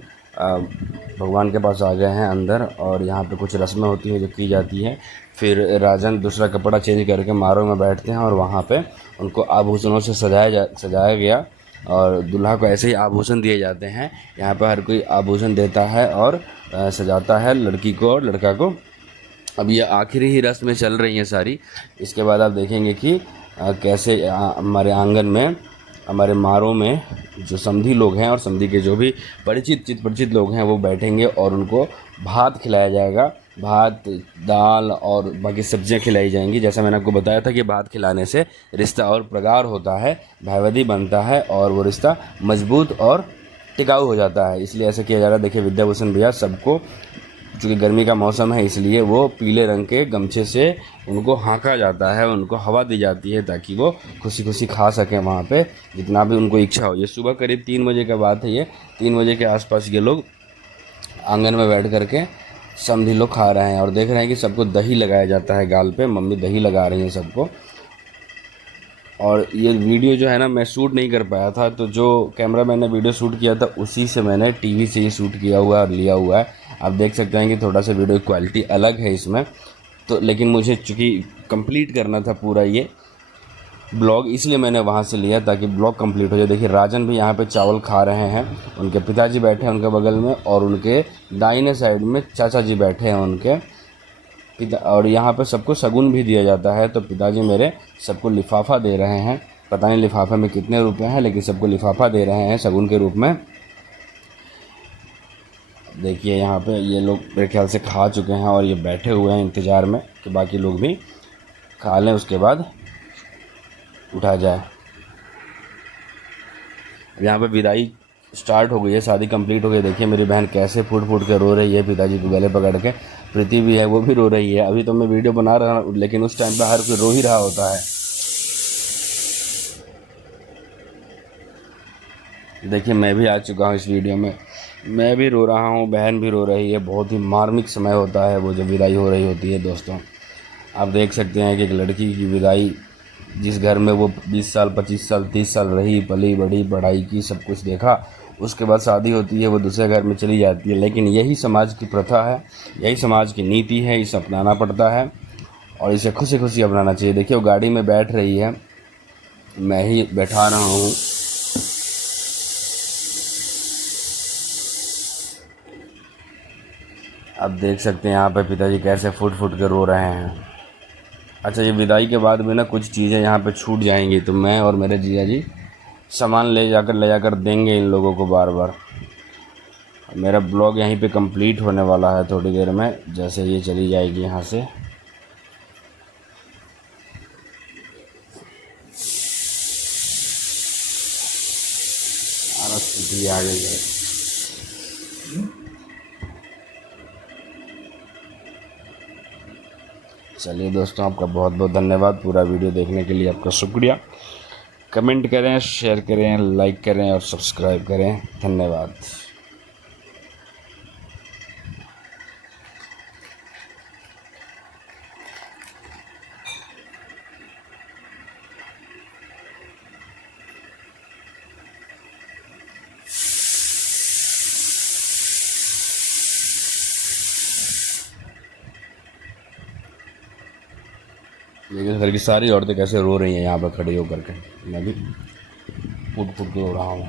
भगवान के पास आ गए हैं अंदर, और यहाँ पे कुछ रस्में होती हैं जो की जाती है। फिर राजन दूसरा कपड़ा चेंज करके मारों में बैठते हैं और वहाँ पे उनको आभूषणों से सजाया गया, और दूल्हा को ऐसे ही आभूषण दिए जाते हैं। यहाँ पे हर कोई आभूषण देता है और सजाता है लड़की को और लड़का को। अब ये आखिरी ही रस्में चल रही हैं सारी। इसके बाद आप देखेंगे कि कैसे हमारे आंगन में, हमारे मारों में जो समधी लोग हैं और समधी के जो भी परिचित लोग हैं वो बैठेंगे और उनको भात खिलाया जाएगा। भात, दाल और बाकी सब्जियां खिलाई जाएंगी। जैसा मैंने आपको बताया था कि भात खिलाने से रिश्ता और प्रगाढ़ होता है, भैवधी बनता है और वो रिश्ता मजबूत और टिकाऊ हो जाता है, इसलिए ऐसा किया जा रहा है। देखिए विद्याभूषण भैया सबको, चूँकि गर्मी का मौसम है इसलिए वो पीले रंग के गमछे से उनको हाँका जाता है, उनको हवा दी जाती है ताकि वो खुशी खुशी खा सकें वहाँ पे जितना भी उनको इच्छा हो। ये सुबह करीब 3 बजे का बात है, ये 3 बजे के आसपास ये लोग आंगन में बैठ करके समधी लोग खा रहे हैं और देख रहे हैं कि सबको दही लगाया जाता है गाल पे। मम्मी दही लगा रही हैं सबको। और ये वीडियो जो है ना मैं शूट नहीं कर पाया था, तो जो कैमरा मैंने वीडियो शूट किया था उसी से मैंने टीवी से ही शूट किया हुआ और लिया हुआ है। आप देख सकते हैं कि थोड़ा सा वीडियो क्वालिटी अलग है इसमें, तो लेकिन मुझे चूँकि कंप्लीट करना था पूरा ये ब्लॉग, इसलिए मैंने वहाँ से लिया ताकि ब्लॉग कंप्लीट हो जाए। देखिए राजन भी यहाँ पे चावल खा रहे हैं, उनके पिताजी बैठे हैं उनके बगल में, और उनके दाहिने साइड में चाचा जी बैठे हैं उनके पिता। और यहाँ पे सबको शगुन भी दिया जाता है, तो पिताजी मेरे सबको लिफाफा दे रहे हैं। पता नहीं लिफाफे में कितने रुपए हैं, लेकिन सबको लिफाफा दे रहे हैं शगुन के रूप में। देखिए यहाँ पे ये लोग मेरे ख्याल से खा चुके हैं और ये बैठे हुए हैं इंतज़ार में कि बाकी लोग भी खा लें, उसके बाद उठा जाए। यहाँ पे विदाई स्टार्ट हो गई है, शादी कंप्लीट हो गई। देखिए मेरी बहन कैसे फूट फूट के रो रही है पिताजी को गले पकड़ के। प्रीति भी है, वो भी रो रही है। अभी तो मैं वीडियो बना रहा हूँ, लेकिन उस टाइम पे हर कोई रो ही रहा होता है। देखिए मैं भी आ चुका हूँ इस वीडियो में, मैं भी रो रहा हूँ, बहन भी रो रही है। बहुत ही मार्मिक समय होता है वो जब विदाई हो रही होती है दोस्तों। आप देख सकते हैं कि एक लड़की की विदाई, जिस घर में वो 20 साल 25 साल 30 साल रही, पली बड़ी, पढ़ाई की, सब कुछ देखा, उसके बाद शादी होती है, वो दूसरे घर में चली जाती है। लेकिन यही समाज की प्रथा है, यही समाज की नीति है, इसे अपनाना पड़ता है और इसे खुशी खुशी अपनाना चाहिए। देखिए वो गाड़ी में बैठ रही है, मैं ही बैठा रहा हूँ। अब देख सकते हैं यहाँ पे पिताजी कैसे फुट फुट के रो रहे हैं। अच्छा ये विदाई के बाद में ना कुछ चीज़ें यहाँ पे छूट जाएंगी, तो मैं और मेरे जीजा जी सामान ले जाकर देंगे इन लोगों को बार बार। मेरा ब्लॉग यहीं पे कंप्लीट होने वाला है थोड़ी देर में, जैसे ये चली जाएगी यहाँ से। स्थिति आ गई है। चलिए दोस्तों, आपका बहुत बहुत धन्यवाद पूरा वीडियो देखने के लिए, आपका शुक्रिया। कमेंट करें, शेयर करें, लाइक करें और सब्सक्राइब करें। धन्यवाद। लेकिन घर की सारी औरतें कैसे रो रही हैं यहाँ पर खड़ी होकर के, मैं भी फुट फुट के रो रहा हूँ।